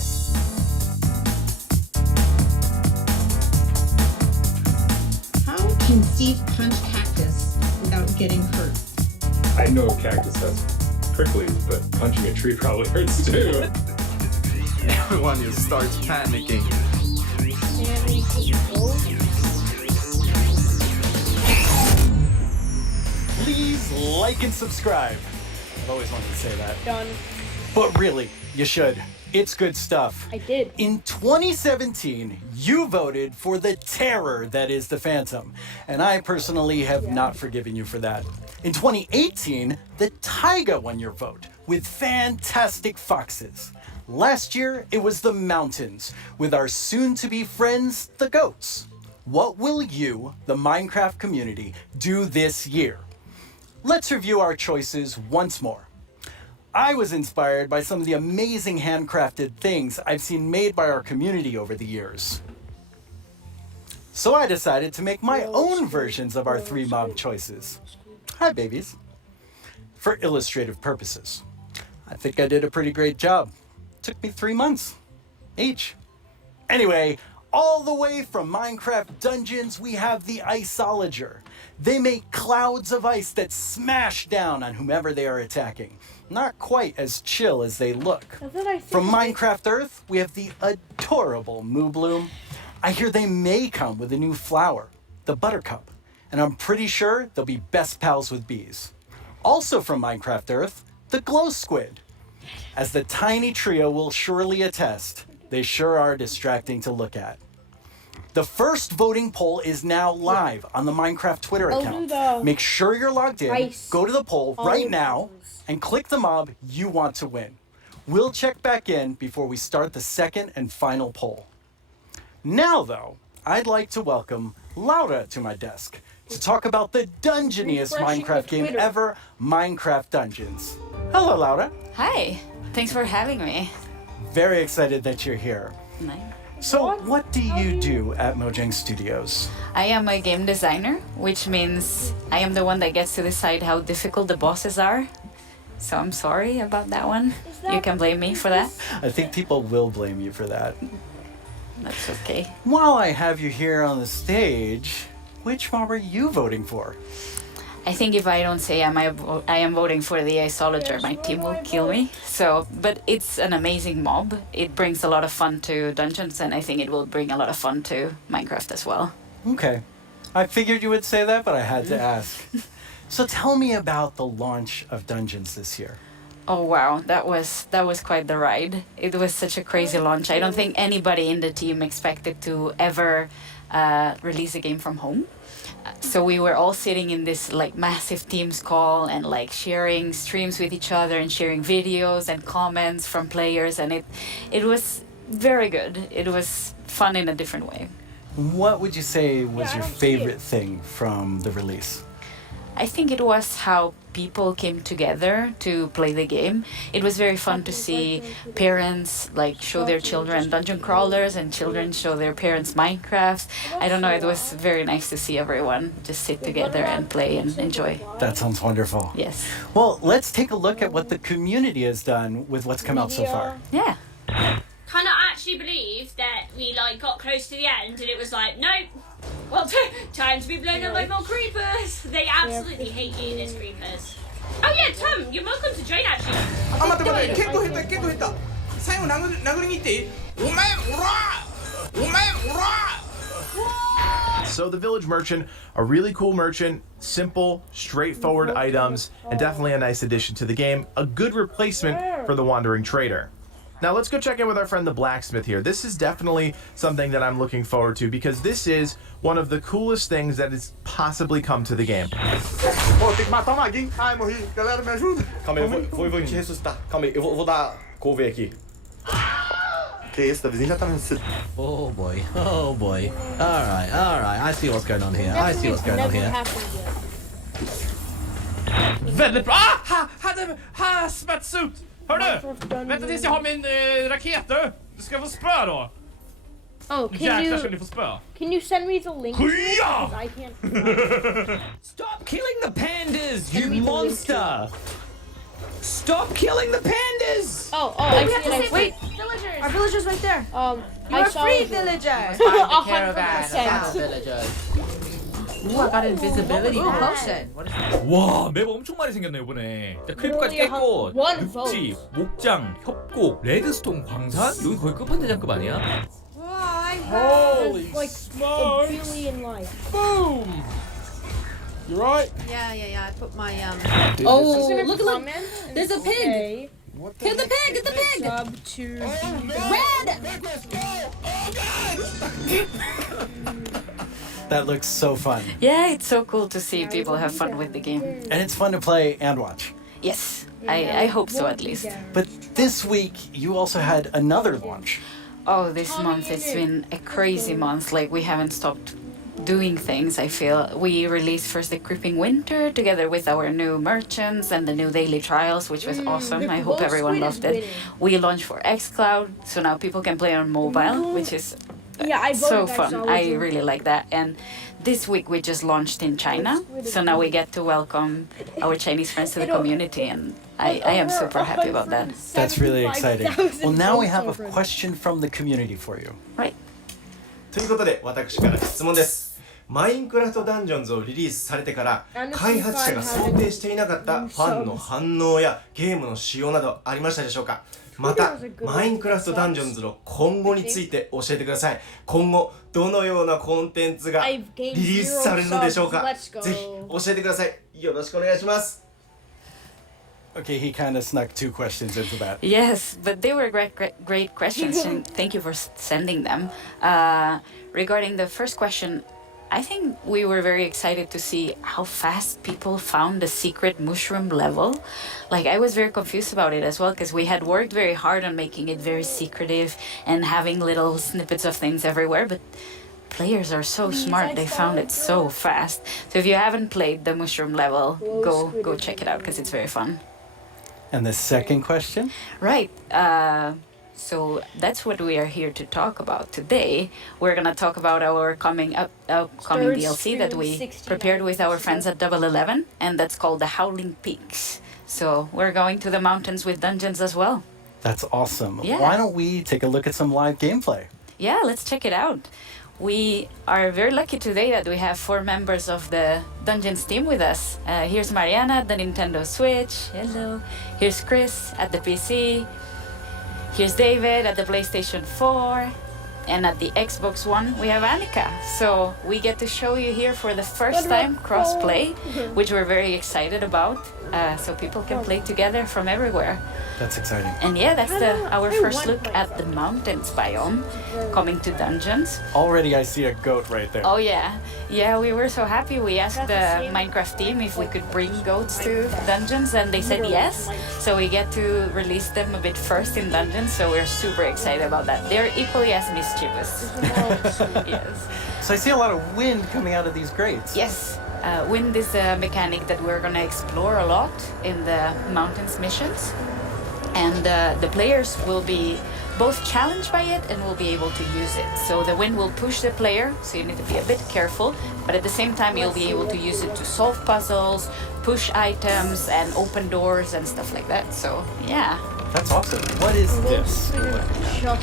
How can Steve punch cactus without getting hurt? I know cactus has pricklies, but punching a tree probably hurts too. Everyone just starts panicking. Please like and subscribe. I've always wanted to say that. Done. But really, you should. It's good stuff. I did. In 2017, you voted for the terror that is the Phantom, and I personally have not forgiven you for that. In 2018, the Taiga won your vote with fantastic foxes. Last year, it was the mountains with our soon-to-be friends, the goats. What will you, the Minecraft community, do this year? Let's review our choices once more. I was inspired by some of the amazing handcrafted things I've seen made by our community over the years. So I decided to make my own versions of our 3 mob choices. Hi, babies. For illustrative purposes. I think I did a pretty great job. Took me 3 months each. Anyway, all the way from Minecraft Dungeons, we have the Iceologer. They make clouds of ice that smash down on whomever they are attacking. Not quite as chill as they look. From Minecraft Earth, we have the adorable Moobloom. I hear they may come with a new flower, the Buttercup, and I'm pretty sure they'll be best pals with bees. Also from Minecraft Earth, the Glow Squid. As the tiny trio will surely attest, they sure are distracting to look at. The first voting poll is now live on the Minecraft Twitter account. Make sure you're logged in, go to the poll right now, and click the mob you want to win. We'll check back in before we start the second and final poll. Now, though, I'd like to welcome Laura to my desk to talk about the dungeoniest Minecraft game ever, Minecraft Dungeons. Hello, Laura. Hi, thanks for having me. Very excited that you're here. Nice. So, what do you do at Mojang Studios? I am a game designer, which means I am the one that gets to decide how difficult the bosses are. So I'm sorry about that one. You can blame me for that. I think people will blame you for that. That's okay. While I have you here on the stage, which mob are you voting for? I think if I don't say I am voting for the Isolager, my team will kill me. So, but it's an amazing mob. It brings a lot of fun to dungeons, and I think it will bring a lot of fun to Minecraft as well. Okay. I figured you would say that, but I had to ask. So tell me about the launch of Dungeons this year. Oh wow, that was quite the ride. It was such a crazy launch. I don't think anybody in the team expected to ever release a game from home. So we were all sitting in this like massive Teams call and like sharing streams with each other and sharing videos and comments from players, and it was very good. It was fun in a different way. What would you say was your favorite thing from the release? I think it was how people came together to play the game. It was very fun to see parents like show their children dungeon crawlers and children show their parents Minecraft. I don't know, it was very nice to see everyone just sit together and play and enjoy. That sounds wonderful. Yes. Well, let's take a look at what the community has done with what's come out so far. Yeah. Cannot actually believe that we like got close to the end and it was like, nope. Well, time to be blown up by more creepers. They absolutely hate you, these creepers. Oh yeah, Tom, you're welcome to join actually. あ、待って待って、結構減った。最後殴りに行っていい？お前おら！ So the village merchant, a really cool merchant, simple, straightforward items, and definitely a nice addition to the game. A good replacement for the wandering trader. Now let's go check in with our friend the blacksmith here. This is definitely something that I'm looking forward to because this is one of the coolest things that has possibly come to the game. Oh, tem que matar uma guinha. Ai, morri. Galera, me ajuda. Calma aí, vou te ressuscitar. Calma aí, eu vou dar cover aqui. Que isso, da vizinha já tá vencido. Oh boy, oh boy. Alright, I see what's going on here. I see what's going on here. Väldigt bra! Ah! Hazmat-suit! Hörru! Vänta tills jag har min raket du! Du ska få spö då! Oh, Jäklar ska ni få spö! Can you send me the link? Ja! I can't. Stop killing the pandas, you monster! Stop killing the pandas! I see it. Wait, villagers. Our villagers right there. You are free villagers. Find the caravan of our villagers. Ooh, I got invisibility potion. What is that? 와, 맵 엄청 많이 생겼네 이번에. 크립까지 깼고 늪지, 목장, 협곡, 레드스톤 광산? 여기 거의 끝판대장급 아니야? Holy like a billion life. Boom! You right? Yeah. I put my Oh, look! There's a pig. Kill the pig! Get the pig! Sub to Red! That looks so fun. Yeah, it's so cool to see people have fun with the game. And it's fun to play and watch. Yes, I hope so at least. But this week, you also had another launch. Oh, this month it's been a crazy month. Like we haven't stopped doing things, I feel. We released first the Creeping Winter together with our new merchants and the new daily trials, which was awesome. I hope everyone loved it. We launched for xCloud, so now people can play on mobile, which is so fun. I really like that. And this week we just launched in China, so now we get to welcome our Chinese friends to the community, and I am super happy about that. That's really exciting. Well, now we have a question from the community for you. Right. ということで、私から質問です。マインクラフトダンジョンズをリリースされてから開発者が想定していなかったファンの反応やゲームの仕様などありましたでしょうか。またマインクラフトダンジョンズの今後について教えてください。今後どのようなコンテンツがリリースされるのでしょうか。ぜひ教えてください。よろしくお願いします。Okay, he kind of snuck 2 questions into that. Yes, but they were great questions, and thank you for sending them. Regarding the first question, I think we were very excited to see how fast people found the secret mushroom level. Like, I was very confused about it as well, because we had worked very hard on making it very secretive and having little snippets of things everywhere, but players are so smart, they found it so fast. So if you haven't played the mushroom level, go check it out, because it's very fun. And the second question? Right. So that's what we are here to talk about today. We're going to talk about our upcoming DLC that we prepared with our friends at Double 11, and that's called the Howling Peaks. So we're going to the mountains with dungeons as well. That's awesome. Yeah. Why don't we take a look at some live gameplay? Yeah, let's check it out. We are very lucky today that we have 4 members of the Dungeons team with us. Here's Mariana at the Nintendo Switch. Hello. Here's Chris at the PC. Here's David at the PlayStation 4. And at the Xbox One, we have Annika. So we get to show you here for the first time cross-play, which we're very excited about. So people can play together from everywhere. That's exciting. And yeah, that's our first look at the mountains biome coming to dungeons. Already I see a goat right there. Oh yeah. Yeah, we were so happy. We asked the Minecraft team if we could bring goats to dungeons, and they said yes. So we get to release them a bit first in dungeons, so we're super excited about that. They're equally as mischievous. Yes. So I see a lot of wind coming out of these grates. Yes. Wind is a mechanic that we're going to explore a lot in the mountains missions. And the players will be both challenged by it and will be able to use it. So the wind will push the player, so you need to be a bit careful, but at the same time you'll be able to use it to solve puzzles, push items, and open doors and stuff like that. So yeah. That's awesome. What is this?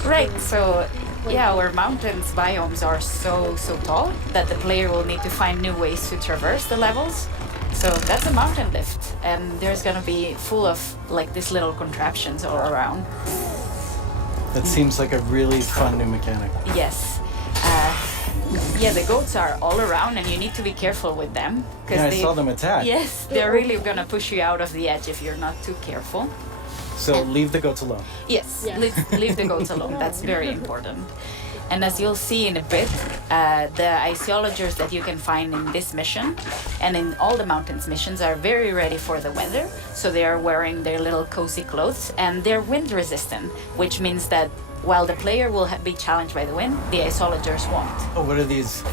Right, so yeah, our mountains biomes are so tall that the player will need to find new ways to traverse the levels. So that's a mountain lift, and there's gonna be full of like these little contraptions all around. That seems like a really fun new mechanic. Yes. Yeah, the goats are all around, and you need to be careful with them. Yeah, I saw them attack. Yes, they're really gonna push you out of the edge if you're not too careful. So leave the goats alone. Yes, leave the goats alone. That's very important. And as you'll see in a bit, the iceologers that you can find in this mission and in all the mountains missions are very ready for the weather. So they are wearing their little cozy clothes, and they're wind resistant, which means that while the player will be challenged by the wind, the iceologers won't. Oh, what are these?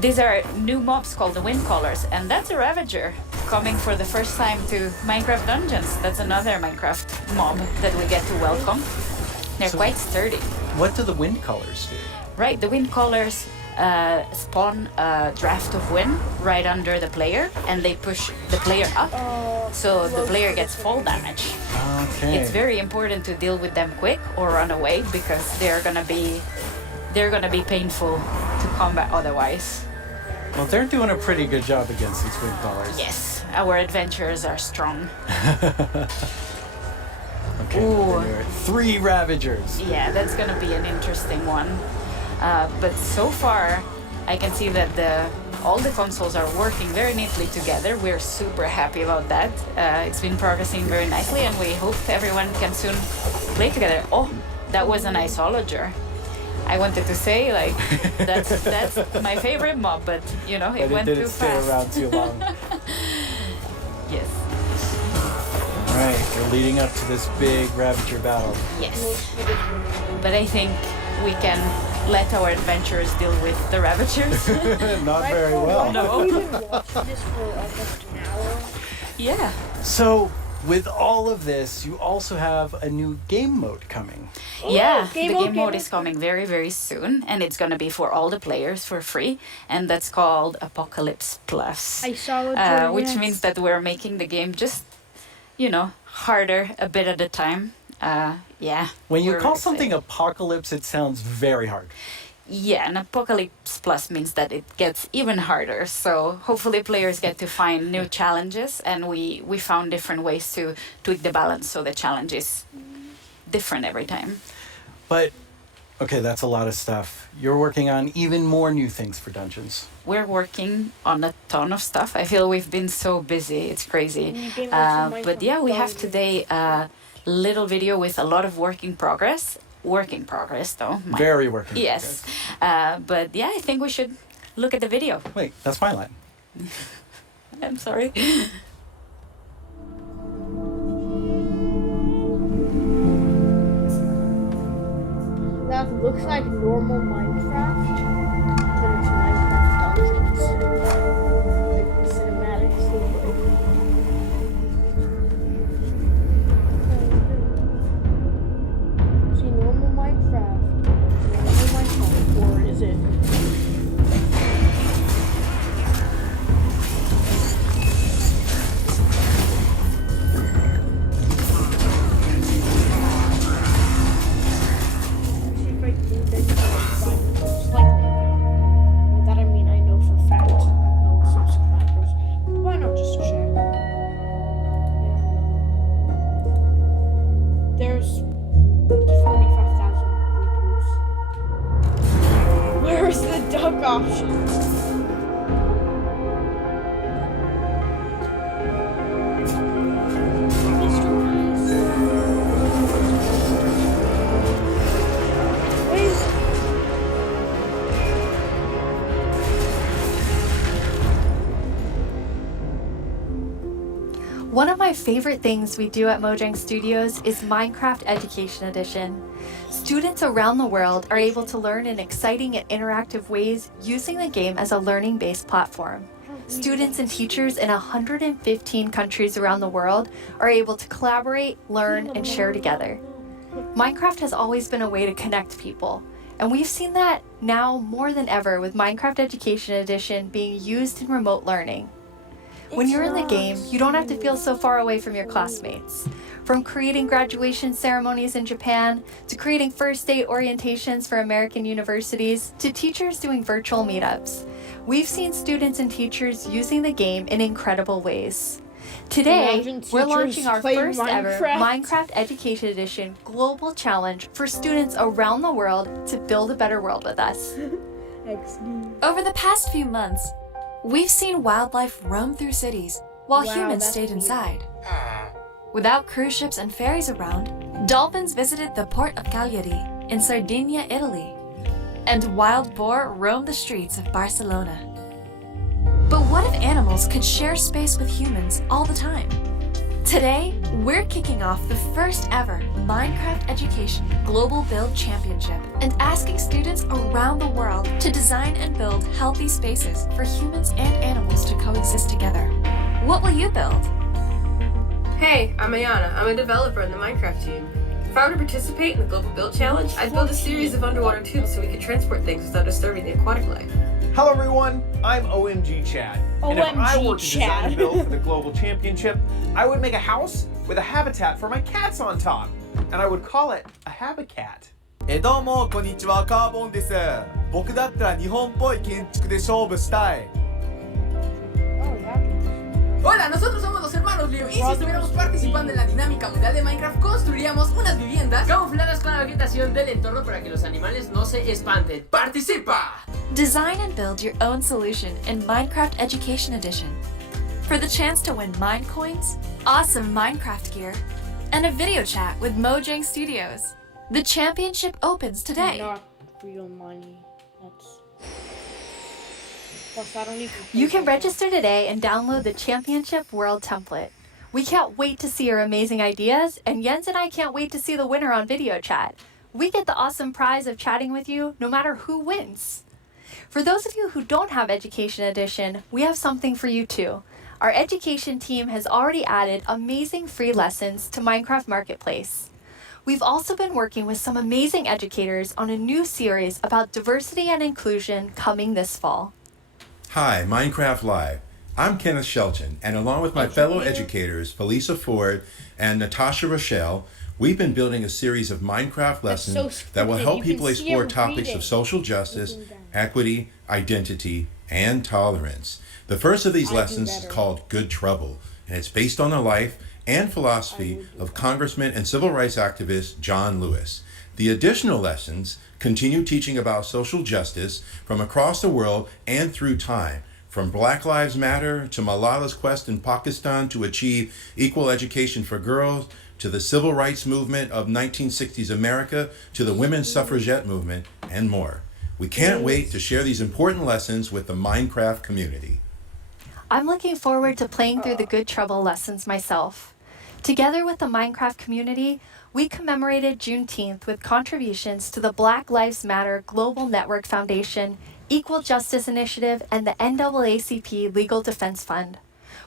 These are new mobs called the wind callers, and that's a Ravager coming for the first time to Minecraft Dungeons. That's another Minecraft mob that we get to welcome. They're quite sturdy. What do the wind callers do? Right, the wind callers spawn a draft of wind right under the player, and they push the player up, so the player gets fall damage. Okay. It's very important to deal with them quick or run away, because they're gonna be painful to combat otherwise. Well, they're doing a pretty good job against these wind callers. Yes, our adventurers are strong. Okay, Ooh. there are 3 Ravagers. Yeah, that's gonna be an interesting one. But so far, I can see that all the consoles are working very neatly together. We're super happy about that. It's been progressing very nicely, and we hope everyone can soon play together. Oh, that was an iceologer. I wanted to say, like, that's my favorite mob, but you know, it went too fast. But it didn't stay around too long. Yes. All right, we're leading up to this big Ravager battle. Yes. But I think we can let our adventurers deal with the Ravagers. Not very well. No. We've been watching this for almost an hour. Yeah. So, with all of this, you also have a new game mode coming. Yeah, the game mode is coming very, very soon, and it's going to be for all the players for free, and that's called Apocalypse Plus. I saw it. Which means that we're making the game just, harder a bit at a time. Yeah. When you call something Apocalypse, it sounds very hard. Yeah, and Apocalypse Plus means that it gets even harder. So hopefully players get to find new challenges, and we found different ways to tweak the balance so the challenge is different every time. But, Okay, that's a lot of stuff. You're working on even more new things for Dungeons. We're working on a ton of stuff. I feel we've been so busy. It's crazy. But yeah, we have today a little video with a lot of work in progress. Work in progress, though. Very work in Yes. But yeah, I think we should look at the video. Wait, that's my line. I'm sorry. That looks like normal Minecraft, but it's Minecraft Dungeons. Like the cinematics look like. See, normal Minecraft. Normal Minecraft, or is it? There's 45,000 retweets. Where's the duck option? One of my favorite things we do at Mojang Studios is Minecraft Education Edition. Students around the world are able to learn in exciting and interactive ways using the game as a learning-based platform. Students and teachers in 115 countries around the world are able to collaborate, learn, and share together. Minecraft has always been a way to connect people, and we've seen that now more than ever with Minecraft Education Edition being used in remote learning. When you're in the game, you don't have to feel so far away from your classmates. From creating graduation ceremonies in Japan, to creating first day orientations for American universities, to teachers doing virtual meetups, we've seen students and teachers using the game in incredible ways. Today, we're launching our first ever Minecraft Education Edition Global Challenge for students around the world to build a better world with us. Over the past few months, we've seen wildlife roam through cities while humans stayed inside. Without cruise ships and ferries around, dolphins visited the port of Cagliari in Sardinia, Italy, and wild boar roamed the streets of Barcelona. But what if animals could share space with humans all the time? Today, we're kicking off the first ever Minecraft Education Global Build Championship and asking students around the world to design and build healthy spaces for humans and animals to coexist together. What will you build? Hey, I'm Ayana. I'm a developer in the Minecraft team. If I were to participate in the Global Build Challenge, I'd build a series of underwater tubes so we could transport things without disturbing the aquatic life. Hello everyone, I'm OMG Chad. And if I were to design a build for the Global Championship, I would make a house with a habitat for my cats on top. And I would call it a habitat. どうもこんにちは、カーボンです。僕だったら日本っぽい建築で勝負したい。 Hola, nosotros somos los hermanos Leo y si estuviéramos participando en la dinámica mundial de Minecraft construiríamos unas viviendas camufladas con la vegetación del entorno para que los animales no se espanten. ¡Participa! Design and build your own solution in Minecraft Education Edition. For the chance to win mine coins, awesome Minecraft gear, and a video chat with Mojang Studios. The championship opens today. Not real money. That's... Plus, I don't even... You can register today and download the Championship World Template. We can't wait to see your amazing ideas, and Jens and I can't wait to see the winner on video chat. We get the awesome prize of chatting with you no matter who wins. For those of you who don't have Education Edition, we have something for you too. Our education team has already added amazing free lessons to Minecraft Marketplace. We've also been working with some amazing educators on a new series about diversity and inclusion coming this fall. Hi, Minecraft Live. I'm Kenneth Shelton, and along with my fellow educators, Felisa Ford and Natasha Rochelle, we've been building a series of Minecraft lessons that will help people explore topics of social justice, equity, identity, and tolerance. The first of these lessons is called Good Trouble, and it's based on the life and philosophy of Congressman and civil rights activist John Lewis. The additional lessons continue teaching about social justice from across the world and through time, from Black Lives Matter to Malala's quest in Pakistan to achieve equal education for girls, to the civil rights movement of 1960s America, to the women's suffragette movement, and more. We can't wait to share these important lessons with the Minecraft community. I'm looking forward to playing through the Good Trouble lessons myself. Together with the Minecraft community, we commemorated Juneteenth with contributions to the Black Lives Matter Global Network Foundation, Equal Justice Initiative, and the NAACP Legal Defense Fund.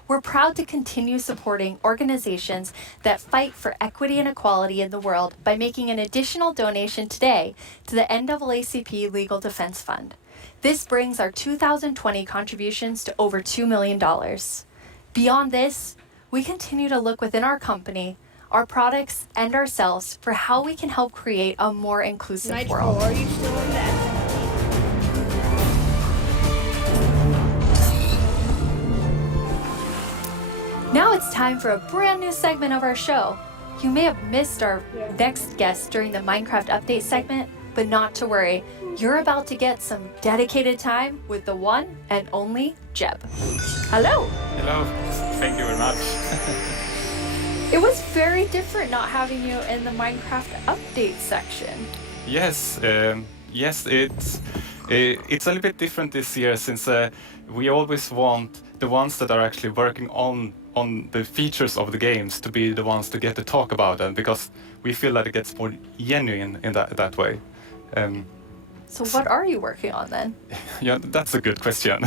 We're proud to continue supporting organizations that fight for equity and equality in the world by making an additional donation today to the NAACP Legal Defense Fund. This brings our 2020 contributions to over $2 million. Beyond this, we continue to look within our company, our products, and ourselves for how we can help create a more inclusive world. Are you still in that? Now it's time for a brand new segment of our show. You may have missed our next guest during the Minecraft update segment, but not to worry. You're about to get some dedicated time with the one and only Jeb. Hello. Hello. Thank you very much. It was very different not having you in the Minecraft update section. Yes, it's a little bit different this year since we always want the ones that are actually working on the features of the games to be the ones to get to talk about them, because we feel that it gets more genuine in that way. So what are you working on then? Yeah, that's a good question.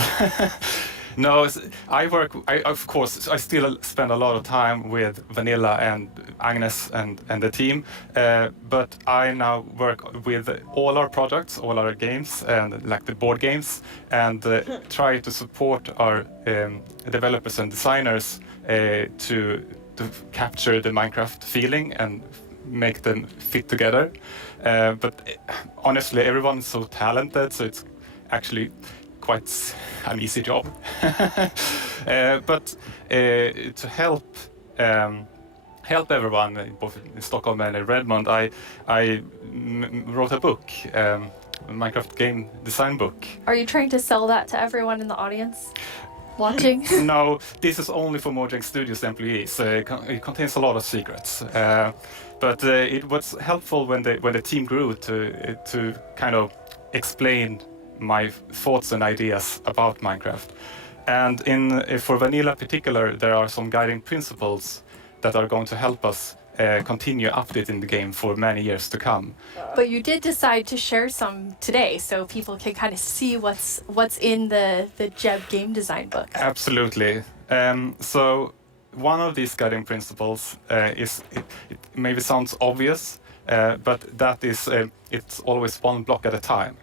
No, of course, I still spend a lot of time with Vanilla and Agnes and the team, but I now work with all our products, all our games, and like the board games, and try to support our developers and designers to capture the Minecraft feeling and make them fit together. But honestly, everyone's so talented, so it's actually quite an easy job. But to help everyone, both in Stockholm and in Redmond, I wrote a book, a Minecraft game design book. Are you trying to sell that to everyone in the audience watching? No, this is only for Mojang Studios employees. It contains a lot of secrets. But it was helpful when the team grew to kind of explain my thoughts and ideas about Minecraft. And for Vanilla in particular, there are some guiding principles that are going to help us continue updating the game for many years to come. But you did decide to share some today, so people can kind of see what's in the Jeb game design book. Absolutely. So one of these guiding principles is, it maybe sounds obvious, but that is it's always one block at a time.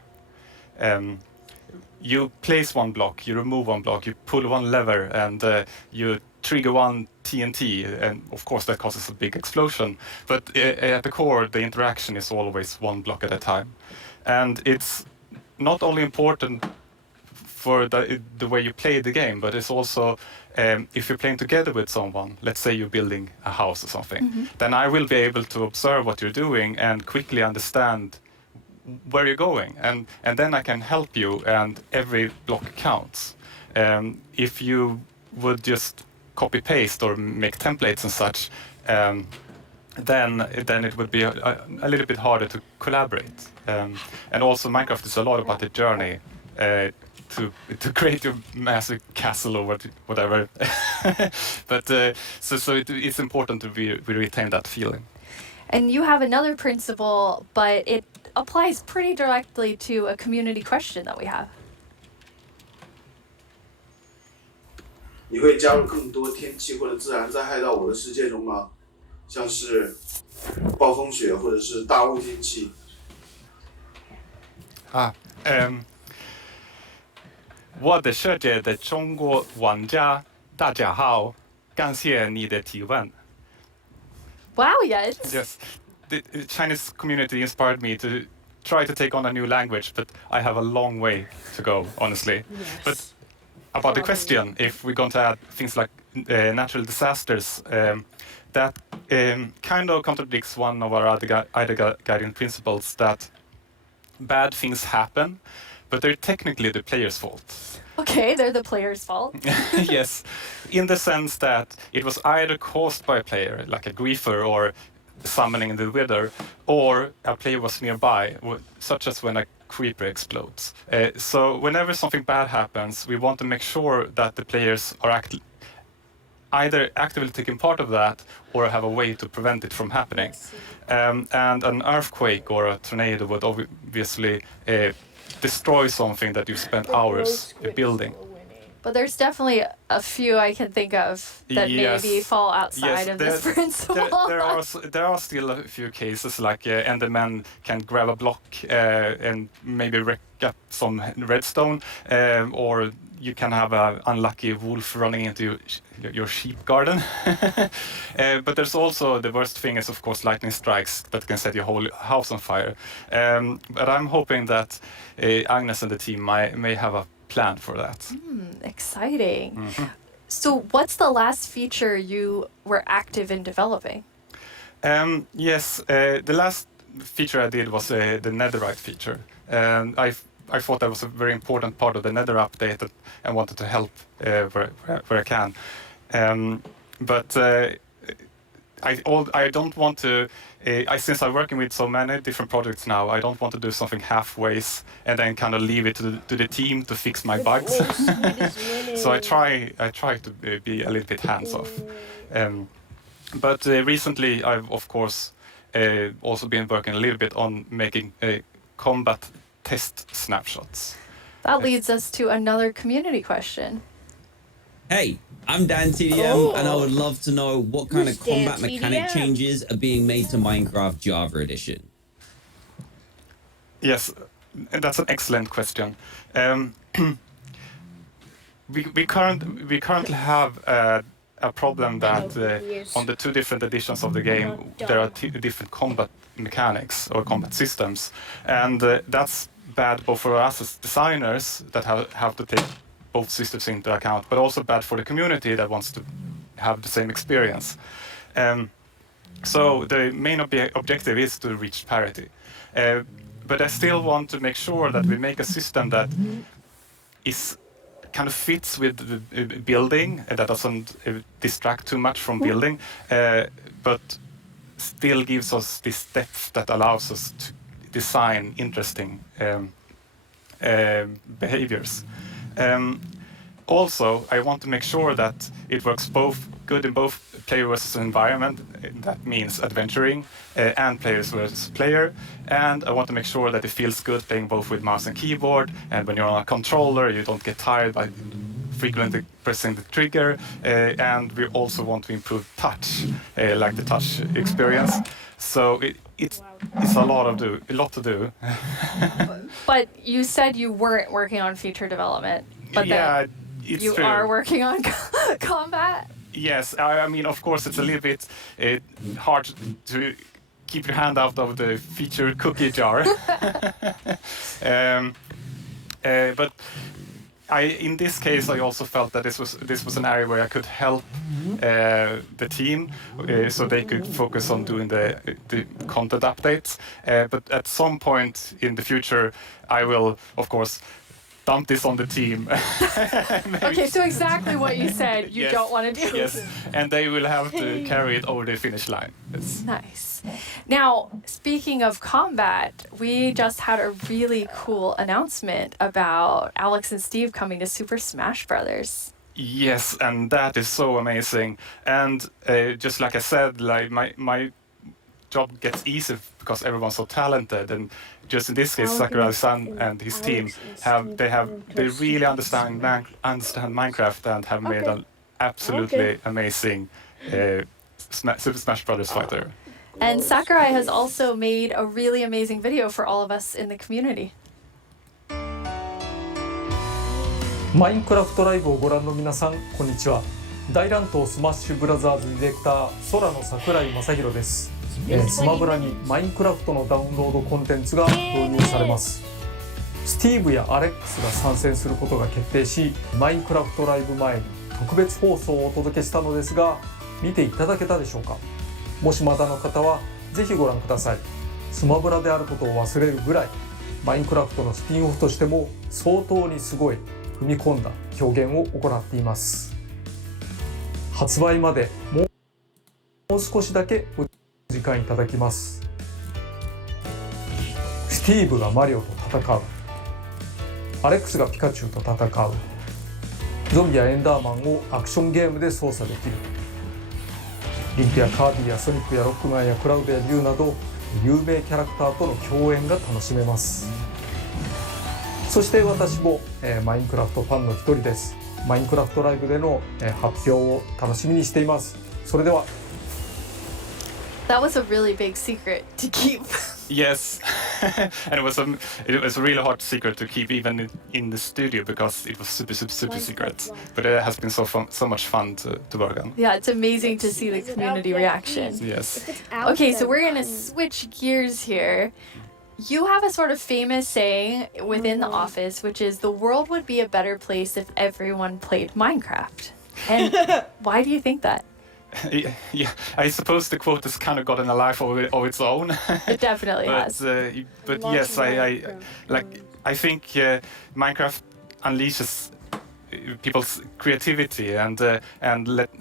You place one block, you remove one block, you pull one lever, and you trigger one TNT, and of course that causes a big explosion. But at the core, the interaction is always one block at a time. And it's not only important for the way you play the game, but it's also if you're playing together with someone, let's say you're building a house or something, then I will be able to observe what you're doing and quickly understand where you're going, and then I can help you, and every block counts. If you would just copy paste or make templates and such, then it would be a little bit harder to collaborate. And also Minecraft is a lot about the journey to create your massive castle or whatever. But so it's important to we retain that feeling. And you have another principle, but it applies pretty directly to a community question that we have. 你会加入更多天气或者自然灾害到我的世界中吗？像是暴风雪或者是大雾天气。我的世界的中国玩家大家好，感谢你的提问。Wow, yes. Yes, the Chinese community inspired me to try to take on a new language, but I have a long way to go, honestly. Yes. But about the question, if we're going to add things like natural disasters, that kind of contradicts one of our other guiding principles that bad things happen, but they're technically the player's fault. Okay, they're the player's fault. Yes, in the sense that it was either caused by a player, like a griefer or summoning the wither, or a player was nearby, such as when a creeper explodes. So whenever something bad happens, we want to make sure that the players are either actively taking part of that or have a way to prevent it from happening. And an earthquake or a tornado would obviously destroy something that you spent hours building. But there's definitely a few I can think of that maybe fall outside of this principle. There are still a few cases, like Enderman can grab a block and maybe wreck up some redstone, or you can have an unlucky wolf running into your sheep garden. But there's also, the worst thing is of course lightning strikes that can set your whole house on fire. But I'm hoping that Agnes and the team may have a plan for that. Exciting. So what's the last feature you were active in developing? Yes, the last feature I did was the netherite feature. I thought that was a very important part of the nether update that I wanted to help where I can. But I don't want to, since I'm working with so many different projects now, I don't want to do something halfways and then kind of leave it to the team to fix my bugs. So I try to be a little bit hands-off. But recently I've of course also been working a little bit on making combat test snapshots. That leads us to another community question. Hey, I'm Dan TDM, and I would love to know what kind of combat mechanic changes are being made to Minecraft Java Edition. Yes, that's an excellent question. We currently have a problem that on the two different editions of the game there are different combat mechanics or combat systems, and that's bad both for us as designers that have to take both systems into account, but also bad for the community that wants to have the same experience. So the main objective is to reach parity. But I still want to make sure that we make a system that is kind of fits with the building, that doesn't distract too much from building, but still gives us this depth that allows us to design interesting behaviors. Also, I want to make sure that it works both good in both player versus environment. That means adventuring, and players versus player. And I want to make sure that it feels good playing both with mouse and keyboard. And when you're on a controller, you don't get tired by frequently pressing the trigger. And we also want to improve touch, like the touch experience. So it's a lot to do. But you said you weren't working on feature development. But yeah, it's you true. are working on combat? Yes, I mean, of course, it's a little bit hard to keep your hand out of the feature cookie jar. But in this case, I also felt that this was an area where I could help the team, so they could focus on doing the content updates. But at some point in the future, I will, of course, dump this on the team. Okay, so exactly what you said you don't want to do. Yes, and they will have to carry it over the finish line. Yes. Nice. Now, speaking of combat, we just had a really cool announcement about Alex and Steve coming to Super Smash Brothers. Yes, and that is so amazing. And just like I said, like my job gets easier because everyone's so talented, and just in this case, Sakurai-san and his team they really understand Minecraft and have made an absolutely amazing Super Smash Brothers fighter. And Sakurai has also made a really amazing video for all of us in the community. マインクラフトライブをご覧の皆さん、こんにちは。大乱闘スマッシュブラザーズディレクター、空の桜井正宏です。スマブラにマインクラフトのダウンロードコンテンツが導入されます。スティーブやアレックスが参戦することが決定し、マインクラフトライブ前に特別放送をお届けしたのですが、見ていただけたでしょうか。もしまだの方はぜひご覧ください。スマブラであることを忘れるぐらいマインクラフトのスピンオフとしても相当にすごい踏み込んだ表現を行っています。発売までもう少しだけお時間いただきます。スティーブがマリオと戦う、アレックスがピカチュウと戦う、ゾンビやエンダーマンをアクションゲームで操作できる、リンクやカービィやソニックやロックマンやクラウドやリュウなど有名キャラクターとの共演が楽しめます。そして私も、マインクラフトファンの一人です。マインクラフトライブでの、発表を楽しみにしています。それでは。That was a really big secret to keep. Yes, and it was a really hard secret to keep even in the studio because it was super secret. But it has been so much fun to work on. Yeah, it's amazing to see the community reaction. Yes. Okay, so we're gonna switch gears here. You have a sort of famous saying within the office, which is the world would be a better place if everyone played Minecraft. And why do you think that? Yeah, I suppose the quote has kind of gotten a life of its own. It definitely has. But yes, I think Minecraft unleashes people's creativity and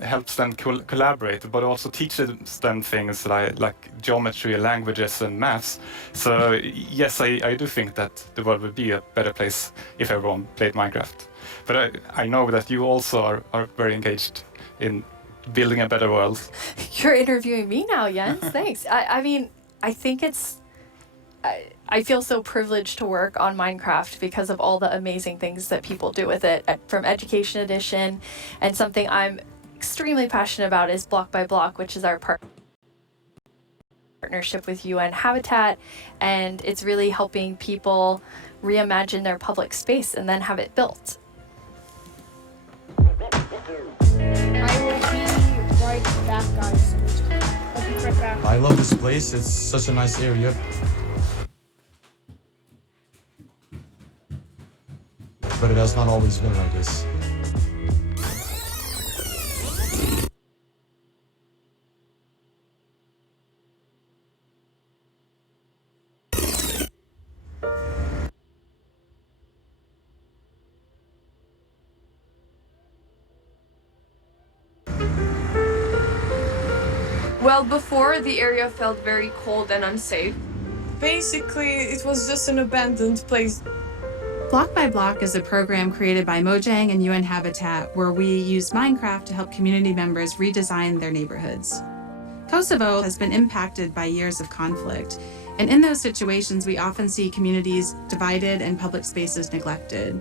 helps them collaborate, but also teaches them things like geometry, languages, and maths. So yes, I do think that the world would be a better place if everyone played Minecraft. But I know that you also are very engaged in building a better world. You're interviewing me now, Jens. Thanks. I mean, I think I feel so privileged to work on Minecraft because of all the amazing things that people do with it, from Education Edition, and something I'm extremely passionate about is Block by Block, which is our partnership with UN Habitat, and it's really helping people reimagine their public space and then have it built. Back, guys. I'll be right back. I love this place. It's such a nice area. But it has not always been like this. Well, before, the area felt very cold and unsafe. Basically, it was just an abandoned place. Block by Block is a program created by Mojang and UN Habitat where we use Minecraft to help community members redesign their neighborhoods. Kosovo has been impacted by years of conflict, and in those situations, we often see communities divided and public spaces neglected.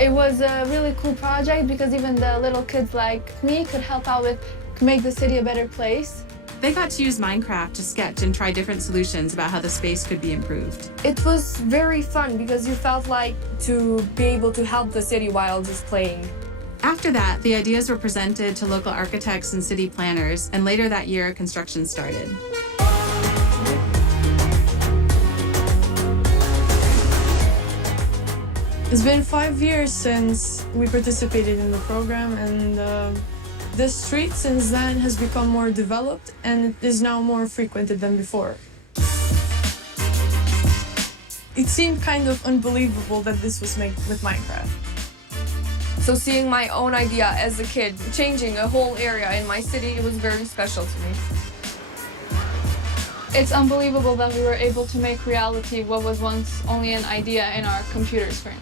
It was a really cool project because even the little kids like me could help out with make the city a better place. They got to use Minecraft to sketch and try different solutions about how the space could be improved. It was very fun because you felt like to be able to help the city while just playing. After that, the ideas were presented to local architects and city planners, and later that year, construction started. It's been 5 years since we participated in the program, and the street since then has become more developed and it is now more frequented than before. It seemed kind of unbelievable that this was made with Minecraft. So seeing my own idea as a kid, changing a whole area in my city, it was very special to me. It's unbelievable that we were able to make reality what was once only an idea in our computer screen.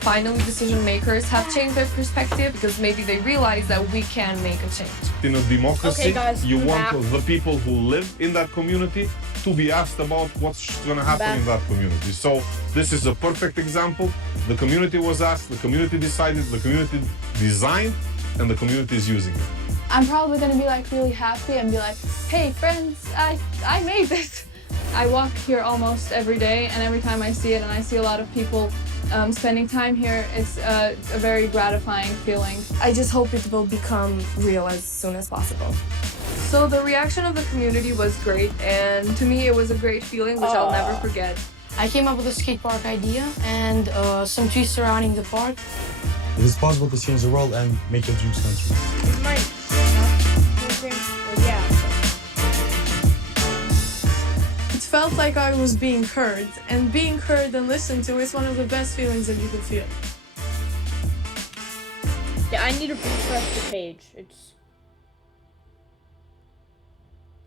Finally, decision makers have changed their perspective because maybe they realize that we can make a change. In a democracy, okay, guys, you want the people who live in that community to be asked about what's going to happen in that community. So this is a perfect example. The community was asked, the community decided, the community designed, and the community is using it. I'm probably going to be like really happy and be like, hey friends, I made this. I walk here almost every day, and every time I see it and I see a lot of people spending time here, it's a very gratifying feeling. I just hope it will become real as soon as possible. So the reaction of the community was great, and to me it was a great feeling which I'll never forget. I came up with a skate park idea and some trees surrounding the park. It is possible to change the world and make your dreams come true. Yeah. It felt like I was being heard, and being heard and listened to is one of the best feelings that you can feel. Yeah, I need to refresh the page. It's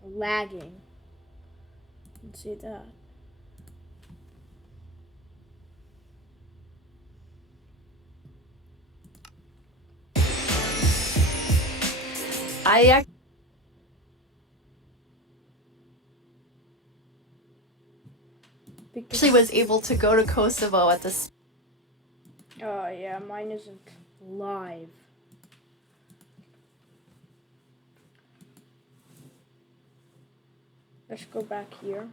lagging. Let's see that. I actually was able to go to Kosovo at this. Oh yeah, mine isn't live. Let's go back here.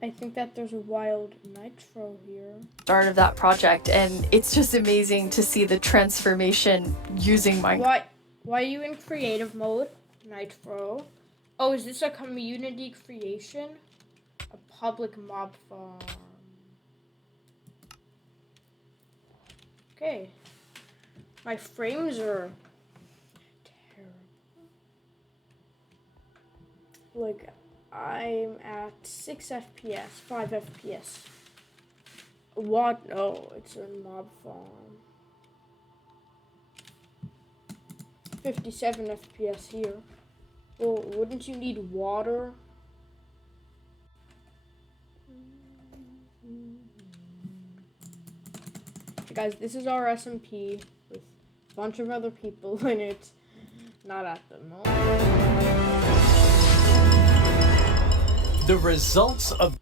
I think that there's a wild nitro here. Start of that project, and it's just amazing to see the transformation using Minecraft. Why are you in creative mode, Nitro? Oh, is this a community creation? A public mob farm. Okay. My frames are terrible. Like, I'm at 6 FPS, 5 FPS. What? Oh, it's a mob farm. 57 FPS here. Well, wouldn't you need water? Hey guys, this is our SMP with a bunch of other people in it. Not at the moment. The results of...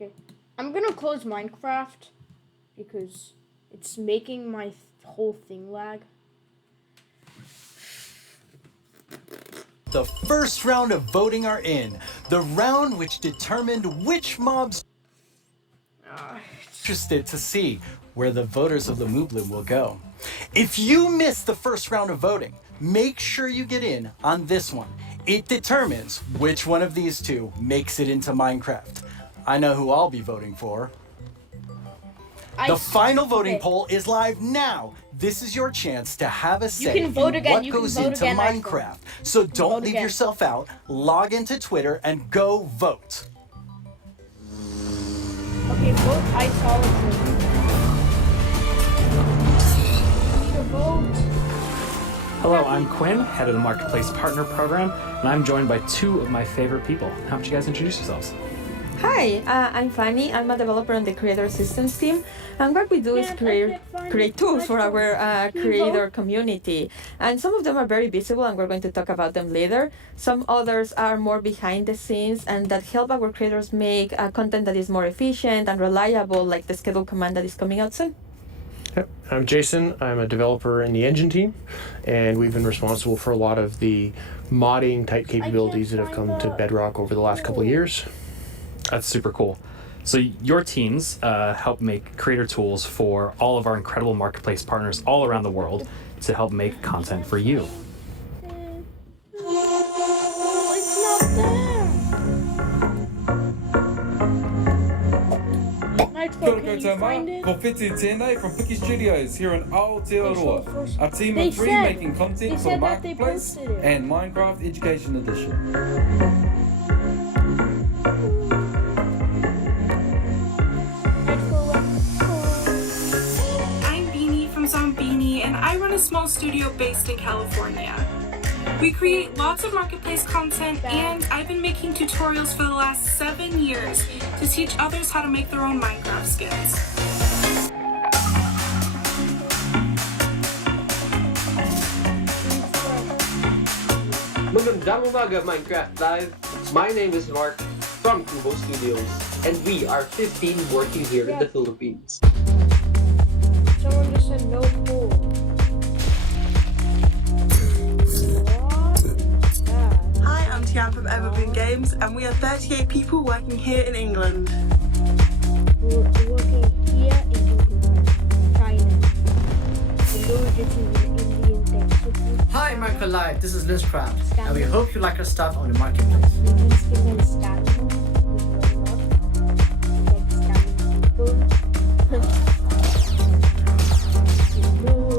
Okay, I'm gonna close Minecraft because it's making my whole thing lag. The first round of voting are in. The round which determined which mobs interested to see where the voters of the Moobloom will go. If you missed the first round of voting, make sure you get in on this one. It determines which one of these two makes it into Minecraft. I know who I'll be voting for. The final voting poll is live now. This is your chance to have a say in what goes into Minecraft. So don't leave yourself out. Log into Twitter and go vote. Okay, vote iSolitude. Need a vote. Hello, I'm Quinn, head of the Marketplace Partner Program, and I'm joined by two of my favorite people. How about you guys introduce yourselves? Hi, I'm Fanny. I'm a developer on the Creator Assistance team, and what we do is create tools for our creator community. And some of them are very visible, and we're going to talk about them later. Some others are more behind the scenes, and that help our creators make content that is more efficient and reliable, like the schedule command that is coming out soon. I'm Jason. I'm a developer in the engine team, and we've been responsible for a lot of the modding type capabilities that have come to Bedrock over the last couple of years. That's super cool. So your teams help make creator tools for all of our incredible marketplace partners all around the world to help make content for you. Confetti Tene from Piki Studios here in Aotearoa. Our team of three making content for the Marketplace and Minecraft Education Edition. And I run a small studio based in California. We create lots of marketplace content, and I've been making tutorials for the last 7 years to teach others how to make their own Minecraft skins. Welcome back at Minecraft Live. My name is Mark from Kubo Studios, and we are 15 working here in the Philippines. Someone just said no pool. Hi, I'm Tian from Everboom Games, and we are 38 people working here in England. We're working here in England, China. Hi, Minecraft Live. This is Lizcraft, and we hope you like our stuff on the marketplace.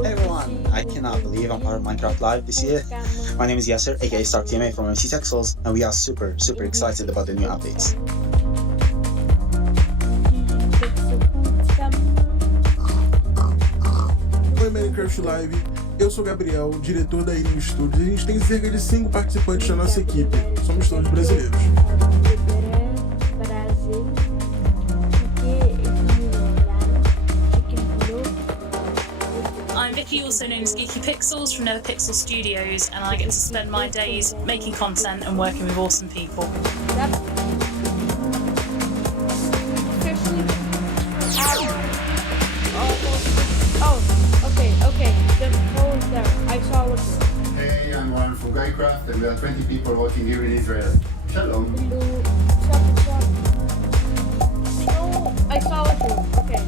Hey everyone, I cannot believe I'm part of Minecraft Live this year. My name is Yasser, aka StarkTMA from MC Texels, and we are super excited about the new updates. Oi Minecraft Live, eu sou o Gabriel, diretor da Irim Studios, e a gente tem cerca de 5 participantes na nossa equipe. Somos todos brasileiros. I'm Vicky, also known as Geeky Pixels from NetherPixel Studios, and I get to spend my days making content and working with awesome people. Okay, the phone is there. I saw what. Hey, I'm Ryan from Guycraft, and we are 20 people working here in Israel. Shalom. No, I saw it. Okay.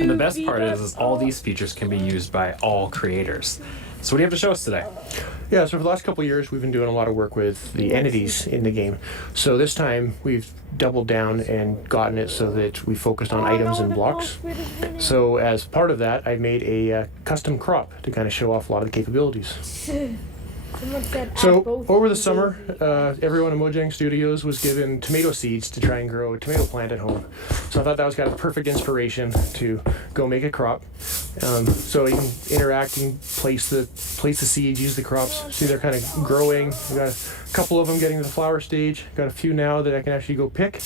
And the best part is all these features can be used by all creators. So what do you have to show us today? Yeah, so for the last couple of years, we've been doing a lot of work with the entities in the game. So this time, we've doubled down and gotten it so that we focused on items and blocks. So as part of that, I made a custom crop to kind of show off a lot of the capabilities. So over the summer, everyone at Mojang Studios was given tomato seeds to try and grow a tomato plant at home. So I thought that was kind of perfect inspiration to go make a crop. So you can interact and place the seeds, use the crops. See, they're kind of growing. We got a couple of them getting to the flower stage. Got a few now that I can actually go pick.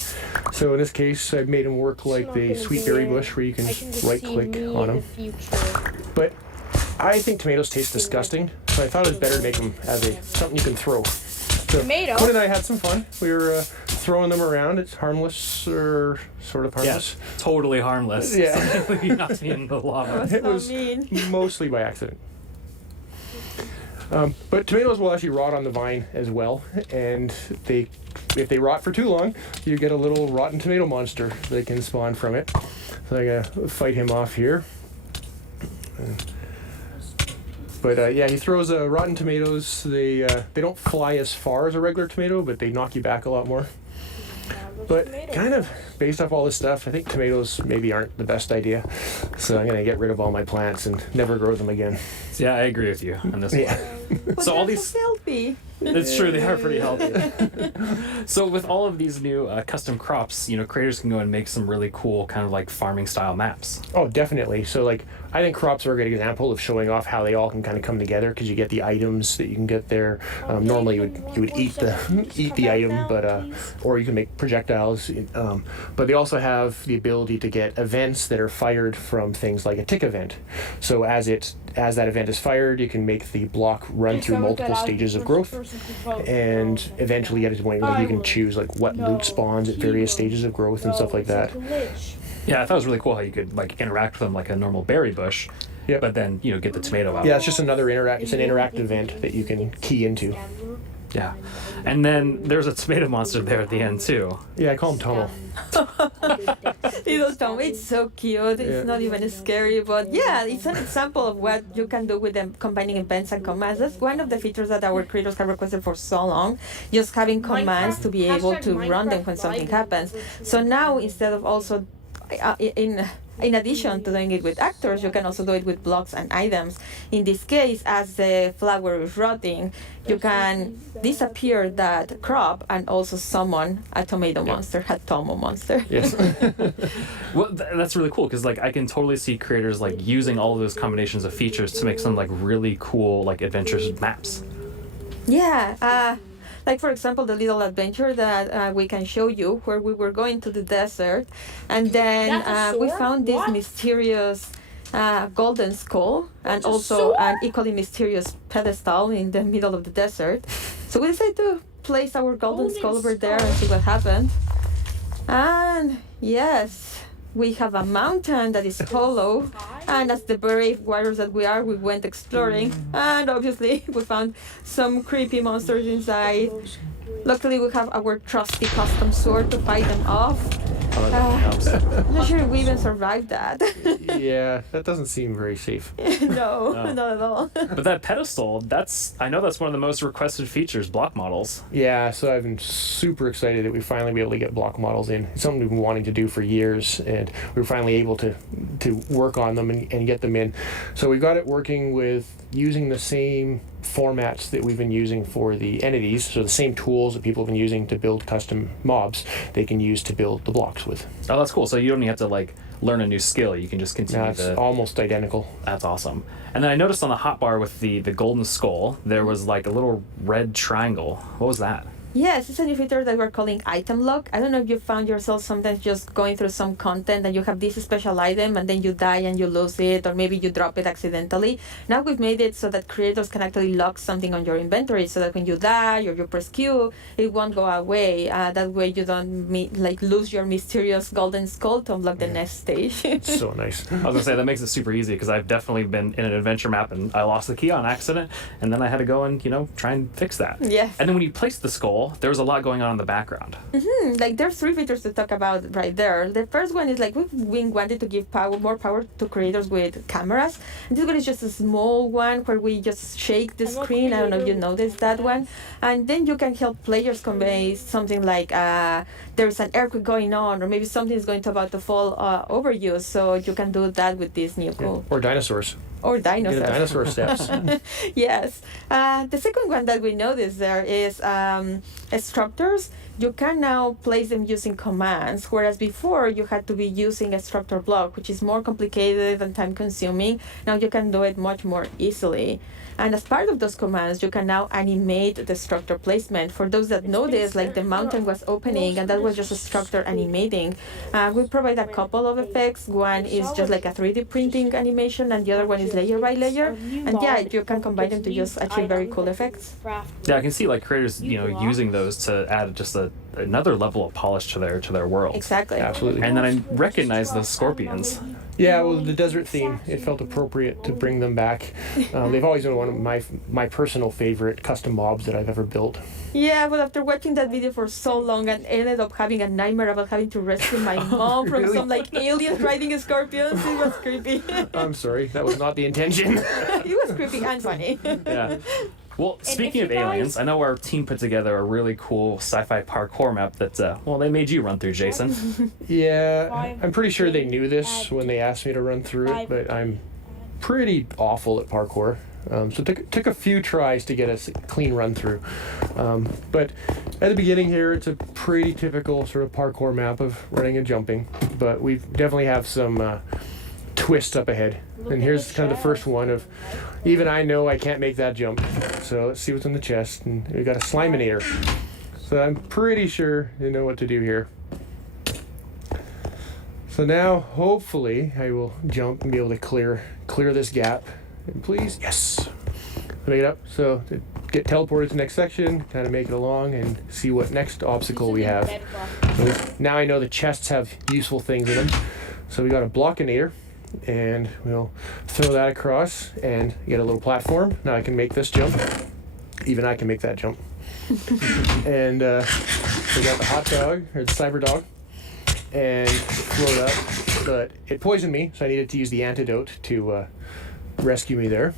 So in this case, I've made them work like the sweet berry bush, where you can right-click on them. But I think tomatoes taste disgusting, so I thought it was better to make them as something you can throw. So Tomato? Quinn and I had some fun. We were throwing them around. It's harmless, or sort of harmless. Yeah, totally harmless. Yeah. You knocked me in the lava. It was mostly by accident. But tomatoes will actually rot on the vine as well, and if they rot for too long, you get a little rotten tomato monster that can spawn from it. So I gotta fight him off here. But yeah, he throws rotten tomatoes. They don't fly as far as a regular tomato, but they knock you back a lot more. But kind of based off all this stuff, I think tomatoes maybe aren't the best idea. So I'm gonna get rid of all my plants and never grow them again. Yeah, I agree with you on this one. So all these healthy. It's true, they are pretty healthy. So with all of these new custom crops, creators can go and make some really cool kind of like farming style maps. Oh, definitely. So like, I think crops are a great example of showing off how they all can kind of come together, because you get the items that you can get there. Normally you would eat the item, but or you can make projectiles. But they also have the ability to get events that are fired from things like a tick event. So as that event is fired, you can make the block run through multiple stages of growth, and eventually get to the point where you can choose like what loot spawns at various stages of growth and stuff like that. Yeah, I thought it was really cool how you could like interact with them like a normal berry bush, but then get the tomato out. Yeah, it's just another it's an interactive event that you can key into. Yeah, and then there's a tomato monster there at the end too. Yeah, I call him Tomo. Little Tomo, it's so cute. It's not even scary, but yeah, it's an example of what you can do with them combining events and commands. That's one of the features that our creators have requested for so long, just having commands to be able to run them when something happens. So now, instead of also in addition to doing it with actors, you can also do it with blocks and items. In this case, as the flower is rotting, you can disappear that crop and also summon a tomato monster, a Tomo monster. Yes. Well, that's really cool, because like I can totally see creators like using all of those combinations of features to make some like really cool like adventures maps. Yeah. Like, for example, the little adventure that we can show you, where we were going to the desert, and then we found this mysterious a golden skull, and also an equally mysterious pedestal in the middle of the desert. So we decided to place our golden skull over there and see what happened. And yes, we have a mountain that is hollow, and as the brave warriors that we are, we went exploring, and obviously we found some creepy monsters inside. Luckily, we have our trusty custom sword to fight them off. I'm not sure if we even survived that. Yeah, that doesn't seem very safe. No, not at all. But that pedestal, I know that's one of the most requested features, block models. Yeah, so I've been super excited that we finally be able to get block models in. It's something we've been wanting to do for years, and we were finally able to work on them and get them in. So we've got it working with using the same formats that we've been using for the entities, so the same tools that people have been using to build custom mobs, they can use to build the blocks with. Oh, that's cool. So you don't even have to like learn a new skill. You can just continue. It's almost identical. That's awesome. And then I noticed on the hotbar with the golden skull, there was like a little red triangle. What was that? Yes, it's a new feature that we're calling item lock. I don't know if you found yourself sometimes just going through some content and you have this special item and then you die and you lose it, or maybe you drop it accidentally. Now we've made it so that creators can actually lock something on your inventory so that when you die or you press Q, it won't go away. That way you don't lose your mysterious golden skull to unlock the next stage. So nice. I was gonna say that makes it super easy because I've definitely been in an adventure map and I lost the key on accident, and then I had to go and try and fix that. Yeah. And then when you place the skull, there was a lot going on in the background. Like there's 3 features to talk about right there. The first one is like we've been wanting to give more power to creators with cameras. And this one is just a small one where we just shake the screen. I don't know if you noticed that one. And then you can help players convey something like there's an earthquake going on, or maybe something is about to fall over you. So you can do that with this new tool. Or dinosaurs. Or dinosaurs. Get dinosaur steps. Yes. The second one that we noticed there is structures. You can now place them using commands, whereas before you had to be using a structure block, which is more complicated and time consuming. Now you can do it much more easily. And as part of those commands, you can now animate the structure placement. For those that know this, like the mountain was opening and that was just a structure animating. We provide a couple of effects. One is just like a 3D printing animation, and the other one is layer by layer. And yeah, you can combine them to just achieve very cool effects. Yeah, I can see like creators, using those to add just another level of polish to their world. Exactly. Absolutely. And then I recognize the scorpions. Yeah, well, the desert theme, it felt appropriate to bring them back. They've always been one of my personal favorite custom mobs that I've ever built. Yeah, but after watching that video for so long, I ended up having a nightmare about having to rescue my mom from some aliens riding scorpions. It was creepy. I'm sorry, that was not the intention. It was creepy and funny. Yeah. Well, speaking of aliens, I know our team put together a really cool sci-fi parkour map that, they made you run through, Jason. Yeah, I'm pretty sure they knew this when they asked me to run through it, but I'm pretty awful at parkour. So it took a few tries to get a clean run through. But at the beginning here, it's a pretty typical sort of parkour map of running and jumping, but we definitely have some twists up ahead. And here's kind of the first one of, even I know I can't make that jump. So let's see what's in the chest. And we got a Sliminator. So I'm pretty sure you know what to do here. So now, hopefully, I will jump and be able to clear this gap. And please, yes. Make it up. So to get teleported to the next section, kind of make it along and see what next obstacle we have. So now I know the chests have useful things in them. So we got a Blockinator. And we'll throw that across and get a little platform. Now I can make this jump. Even I can make that jump. And we got the hot dog, or the cyber dog, and float up. But it poisoned me, so I needed to use the antidote to rescue me there.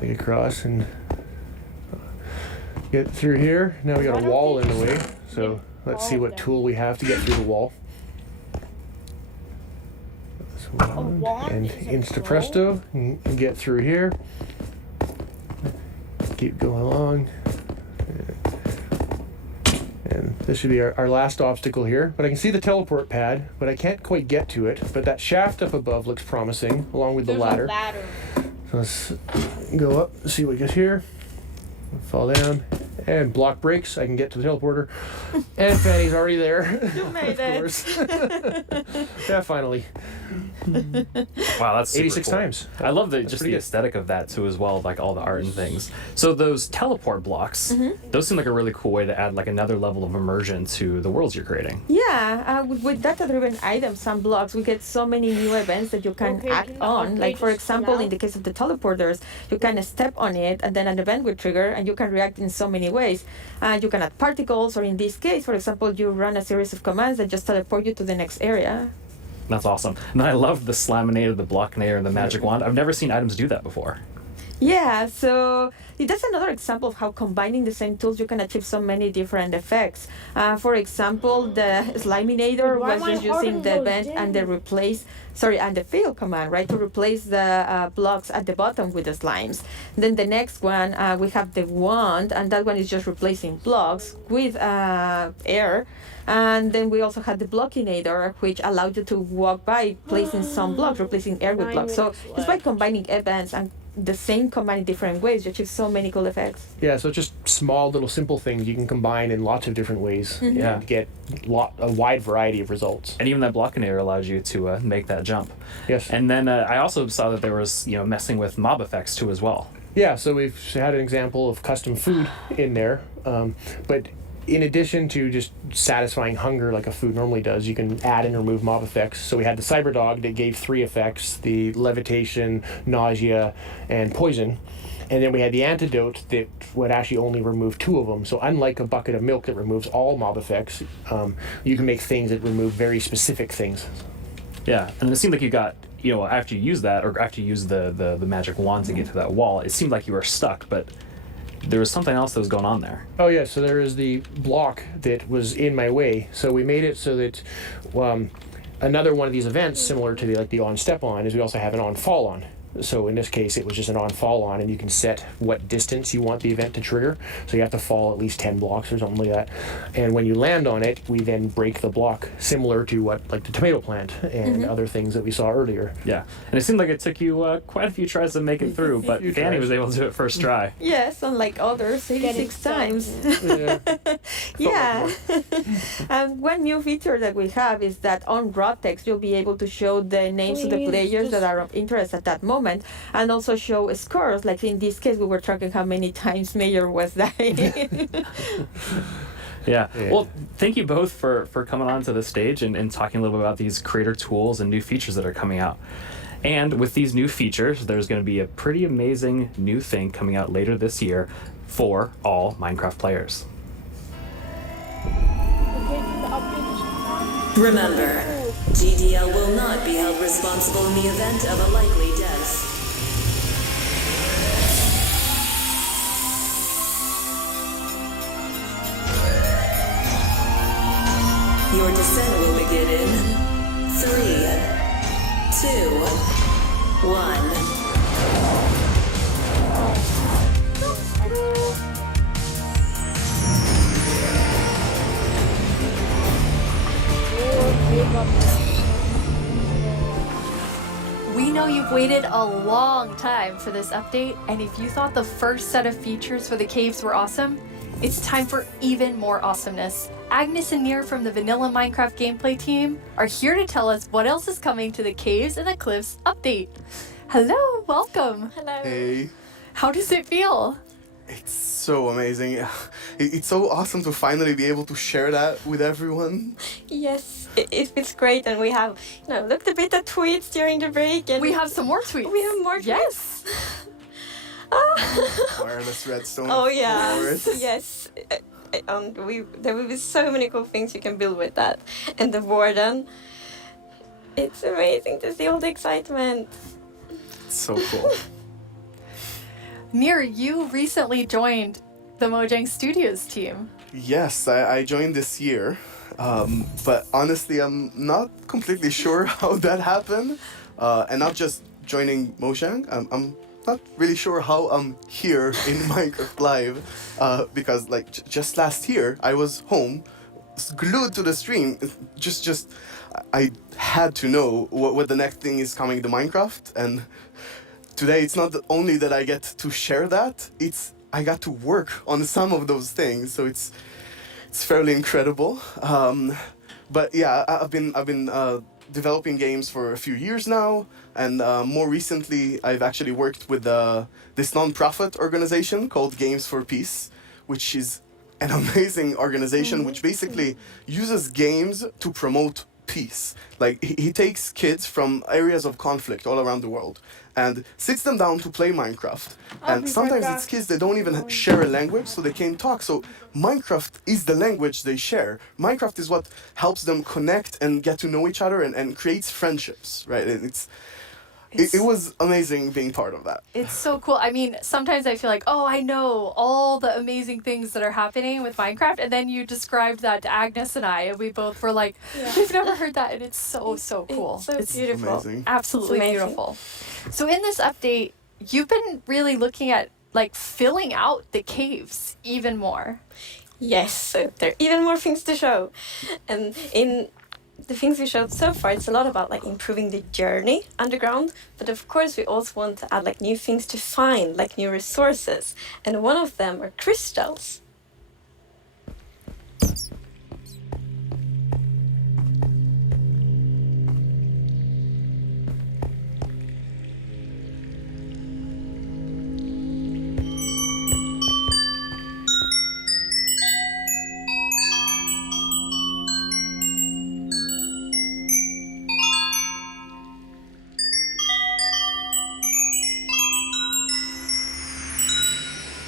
Make it across and get through here. Now we got a wall in the way, so let's see what tool we have to get through the wall. And insta presto, and get through here. Keep going along. And this should be our last obstacle here. But I can see the teleport pad, but I can't quite get to it. But that shaft up above looks promising, along with the ladder. So let's go up, see what we get here. Fall down, And block breaks, I can get to the teleporter. And Fanny's already there. You made it. Yeah, finally. Wow, that's super 86 cool. times. I love That's just pretty the good. aesthetic of that too as well, like all the art and things. So those teleport blocks, those seem like a really cool way to add like another level of immersion to the worlds you're creating. Yeah, with data-driven items and blocks, we get so many new events that you can act on. Like, for example, in the case of the teleporters, you can step on it and then an event will trigger and you can react in so many ways. You can add particles, or in this case, for example, you run a series of commands that just teleport you to the next area. That's awesome. And I love the Slaminator, the Blockinator, and the Magic Wand. I've never seen items do that before. Yeah, so that's another example of how combining the same tools you can achieve so many different effects. For example, the Sliminator was just using the event and the fail command, right, to replace the blocks at the bottom with the slimes. Then the next one, we have the wand, and that one is just replacing blocks with air. And then we also had the Blockinator, which allowed you to walk by placing some blocks, replacing air with blocks. So just by combining events and the same command in different ways, you achieve so many cool effects. Yeah, so just small little simple things you can combine in lots of different ways and get a wide variety of results. And even that Blockinator allows you to make that jump. Yes. And then I also saw that there was messing with mob effects too as well. Yeah, so we've had an example of custom food in there, but in addition to just satisfying hunger like a food normally does, you can add and remove mob effects. So we had the Cyber Dog that gave 3 effects, the levitation, nausea, and poison. And then we had the Antidote that would actually only remove 2 of them. So unlike a bucket of milk that removes all mob effects, you can make things that remove very specific things. Yeah, and it seemed like you got, after you use that, or after you use the Magic Wand to get to that wall, it seemed like you were stuck, but there was something else that was going on there. Oh yeah, so there is the block that was in my way. So we made it so that another one of these events, similar to the on step on, is we also have an on fall on. So in this case, it was just an on fall on, and you can set what distance you want the event to trigger. So you have to fall at least 10 blocks or something like that. And when you land on it, we then break the block, similar to what the tomato plant and other things that we saw earlier. Yeah, and it seemed like it took you quite a few tries to make it through, but Fanny was able to do it first try. Yes, unlike others, 86 times. Yeah. And one new feature that we have is that on raw text, you'll be able to show the names of the players that are of interest at that moment, and also show scores. Like in this case, we were tracking how many times Mayor was dying. Yeah. Well, thank you both for coming on to the stage and talking a little bit about these creator tools and new features that are coming out. And with these new features, there's going to be a pretty amazing new thing coming out later this year for all Minecraft players. Remember, GDL will not be held responsible in the event of a likely death. Your descent will begin in 3, 2, 1. We know you've waited a long time for this update, and if you thought the first set of features for the caves were awesome, it's time for even more awesomeness. Agnes and Nir from the Vanilla Minecraft gameplay team are here to tell us what else is coming to the Caves and the Cliffs update. Hello, welcome. Hello. Hey. How does it feel? It's so amazing. It's so awesome to finally be able to share that with everyone. Yes, it feels great, and we have, looked a bit at tweets during the break, and we have some more tweets. We have more tweets. Yes. Wireless redstone. Oh yeah. Yes. There will be so many cool things you can build with that, and the warden. It's amazing to see all the excitement. It's so cool. Nir, you recently joined the Mojang Studios team. Yes, I joined this year, but honestly, I'm not completely sure how that happened, and not just joining Mojang. I'm not really sure how I'm here in Minecraft Live, because just last year I was home, glued to the stream. I had to know what the next thing is coming to Minecraft, and today it's not only that I get to share that, it's I got to work on some of those things, so it's fairly incredible. But yeah, I've been developing games for a few years now, and more recently, I've actually worked with this non-profit organization called Games for Peace, which is an amazing organization which basically uses games to promote peace. Like he takes kids from areas of conflict all around the world and sits them down to play Minecraft. And sometimes it's kids that don't even share a language, so they can't talk. So Minecraft is the language they share. Minecraft is what helps them connect and get to know each other and creates friendships, right? And it was amazing being part of that. It's so cool. I mean, sometimes I feel like, oh, I know all the amazing things that are happening with Minecraft, and then you described that to Agnes and I, and we both were like, we've never heard that, and it's so cool. It's beautiful. Amazing. Absolutely beautiful. So in this update, you've been really looking at like filling out the caves even more. Yes, so there are even more things to show. And in the things we showed so far, it's a lot about like improving the journey underground, but of course we also want to add like new things to find, like new resources, and one of them are crystals.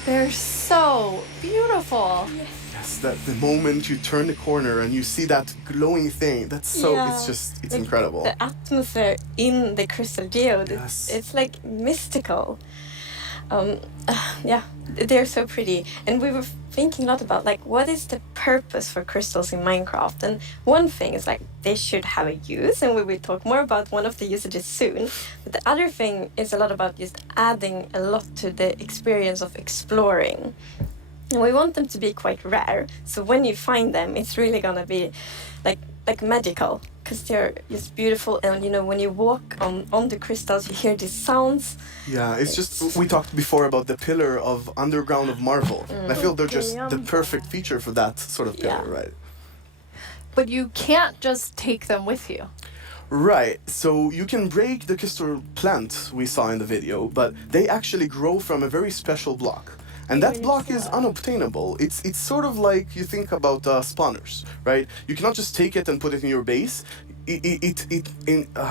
They're so beautiful. Yes, that the moment you turn the corner and you see that glowing thing, it's incredible. The atmosphere in the crystal geode, it's like mystical. They're so pretty. And we were thinking a lot about like what is the purpose for crystals in Minecraft, and one thing is like they should have a use, and we will talk more about one of the usages soon. But the other thing is a lot about just adding a lot to the experience of exploring. And we want them to be quite rare, so when you find them, it's really gonna be like magical, because they're just beautiful. And you know, when you walk on the crystals, you hear these sounds. Yeah, it's just, we talked before about the pillar of underground of Marvel. And I feel they're just the perfect feature for that sort of pillar, right? But you can't just take them with you. Right, so you can break the crystal plant we saw in the video, but they actually grow from a very special block. And that block is unobtainable. It's sort of like you think about spawners, right? You cannot just take it and put it in your base. It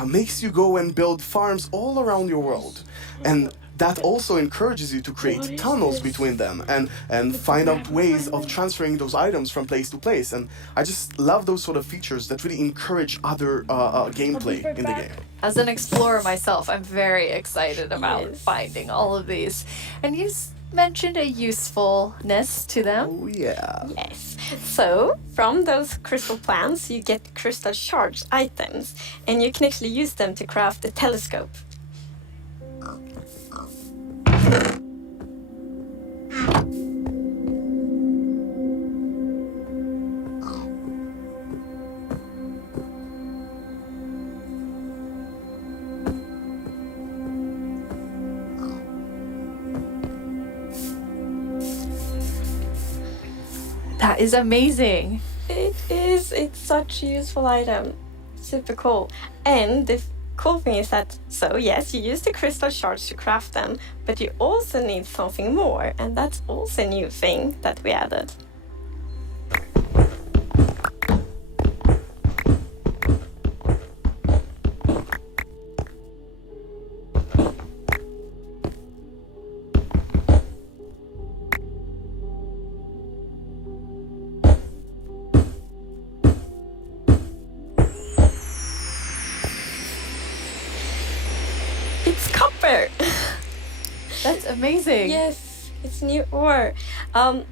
makes you go and build farms all around your world. And that also encourages you to create tunnels between them and find out ways of transferring those items from place to place. And I just love those sort of features that really encourage other gameplay in the game. As an explorer myself, I'm very excited about finding all of these. And you mentioned a usefulness to them. Oh yeah. Yes. So from those crystal plants, you get crystal shards items, and you can actually use them to craft a telescope. That is amazing. It is. It's such a useful item. Super cool. And the cool thing is that, so yes, you use the crystal shards to craft them, but you also need something more, and that's also a new thing that we added. Copper. That's amazing. Yes, it's new ore. And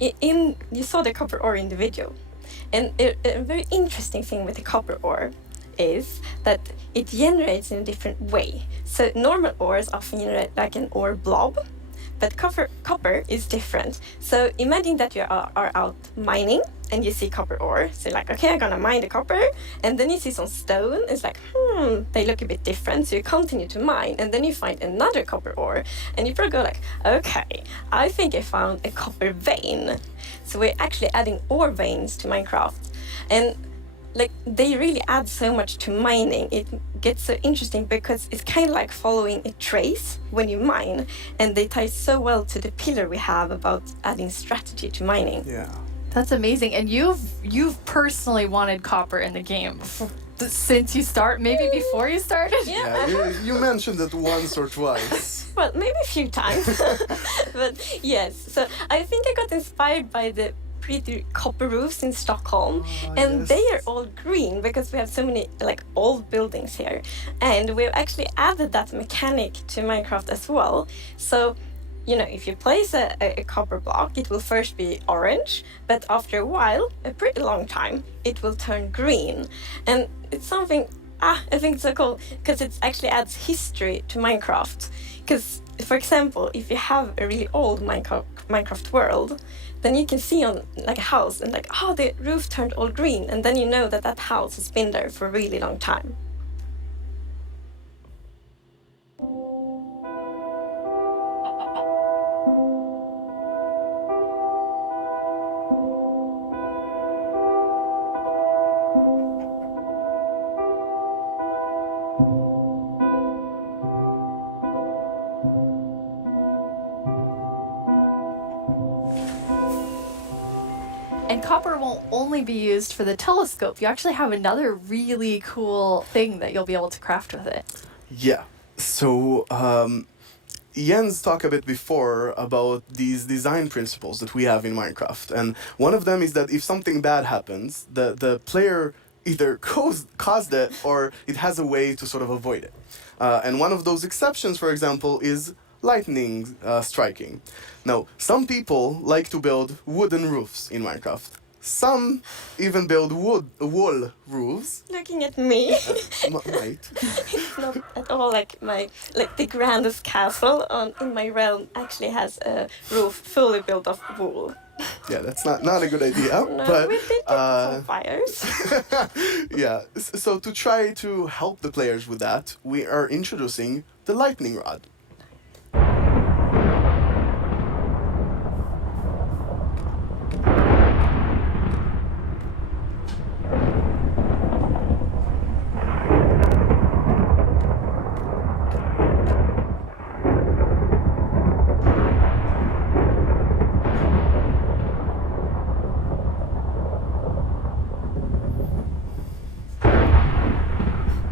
you saw the copper ore in the video, and a very interesting thing with the copper ore is that it generates in a different way. So normal ores often generate like an ore blob, But copper is different. So imagine that you are out mining and you see copper ore. So you're like, okay, I'm gonna mine the copper. And then you see some stone. It's like, they look a bit different. So you continue to mine. And then you find another copper ore. And you probably go like, okay, I think I found a copper vein. So we're actually adding ore veins to Minecraft. And like they really add so much to mining. It gets so interesting because it's kind of like following a trace when you mine, and they tie so well to the pillar we have about adding strategy to mining. Yeah, that's amazing. And you've personally wanted copper in the game since you maybe before you started. Yeah, you mentioned it once or twice. Well, maybe a few times, but yes. So I think I got inspired by the pretty copper roofs in Stockholm, and they are all green because we have so many like old buildings here, and we've actually added that mechanic to Minecraft as well. So if you place a copper block, it will first be orange, but after a while, a pretty long time, it will turn green. And it's something I think it's so cool because it actually adds history to Minecraft. Because, for example, if you have a really old Minecraft world, then you can see on like a house and like, the roof turned all green, and then you know that house has been there for a really long time. And copper won't only be used for the telescope. You actually have another really cool thing that you'll be able to craft with it. Yeah. So Jens talked a bit before about these design principles that we have in Minecraft. And one of them is that if something bad happens, the player either caused it or it has a way to sort of avoid it. And one of those exceptions, for example, is lightning striking. Now, some people like to build wooden roofs in Minecraft. Some even build wall roofs. Looking at me. Right. It's not at all like the grandest castle in my realm actually has a roof fully built of wool. Yeah, that's not a good idea. No, but we did get some fires. Yeah, so to try to help the players with that, we are introducing the lightning rod.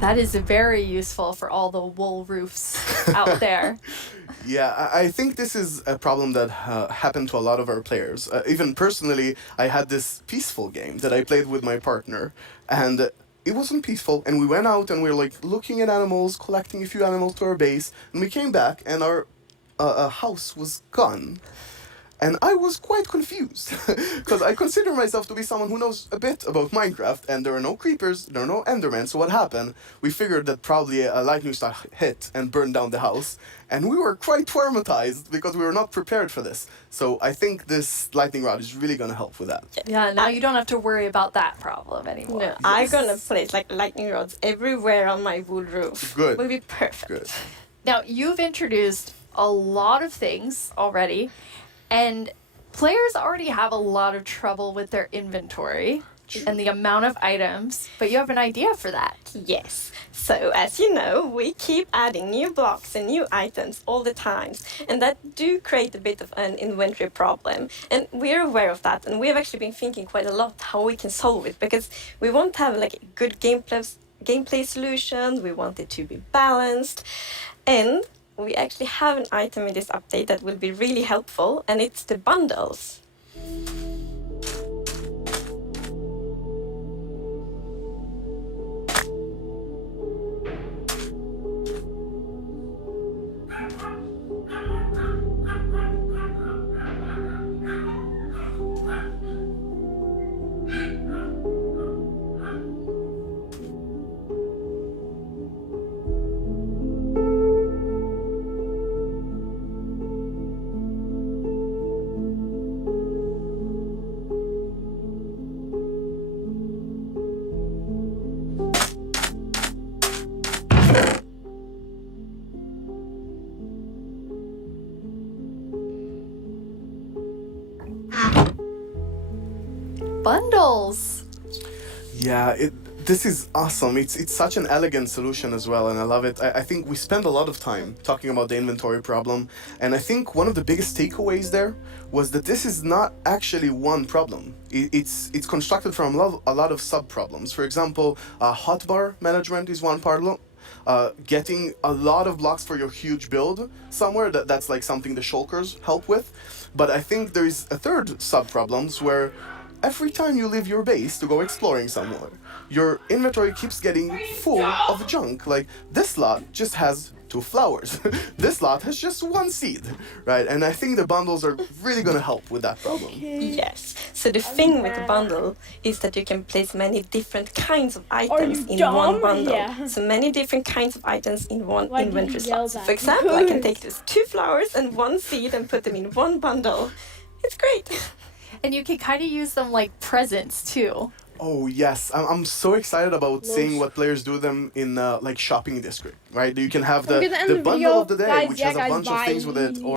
That is very useful for all the wool roofs out there. Yeah, I think this is a problem that happened to a lot of our players. Even personally, I had this peaceful game that I played with my partner, and it wasn't peaceful, and we went out and we were like looking at animals, collecting a few animals to our base, and we came back and our house was gone. And I was quite confused, because I consider myself to be someone who knows a bit about Minecraft, and there are no creepers, there are no endermen, so what happened? We figured that probably a lightning strike hit and burned down the house, and we were quite traumatized because we were not prepared for this. So I think this lightning rod is really going to help with that. Yeah, now you don't have to worry about that problem anymore. No, I'm gonna place like lightning rods everywhere on my wool roof. Good. Will be perfect. Good. Now, you've introduced a lot of things already, and players already have a lot of trouble with their inventory and the amount of items, but you have an idea for that. Yes. So, as you know, we keep adding new blocks and new items all the time, and that do create a bit of an inventory problem. And we're aware of that, and we have actually been thinking quite a lot how we can solve it, because we want to have like a good gameplay solution, we want it to be balanced, and we actually have an item in this update that will be really helpful, and it's the bundles. bundles. Yeah, this is awesome. It's such an elegant solution as well, and I love it. I think we spend a lot of time talking about the inventory problem, and I think one of the biggest takeaways there was that this is not actually one problem. It's constructed from a lot of sub-problems. For example, hotbar management is one problem. Getting a lot of blocks for your huge build somewhere, that's like something the shulkers help with. But I think there is a third sub-problems where every time you leave your base to go exploring somewhere, your inventory keeps getting full of junk. Like, this lot just has 2 flowers. This lot has just 1 seed, right? And I think the bundles are really going to help with that problem. Yes. So the thing with the bundle is that you can place many different kinds of items in one bundle. Yeah. So many different kinds of items in one inventory slot. So for example, I can take these 2 flowers and 1 seed and put them in one bundle. It's great. And you can kind of use them like presents too. Oh yes, I'm so excited about seeing what players do them in like shopping district, right? You can have the bundle of the day, which has a bunch of things with it, or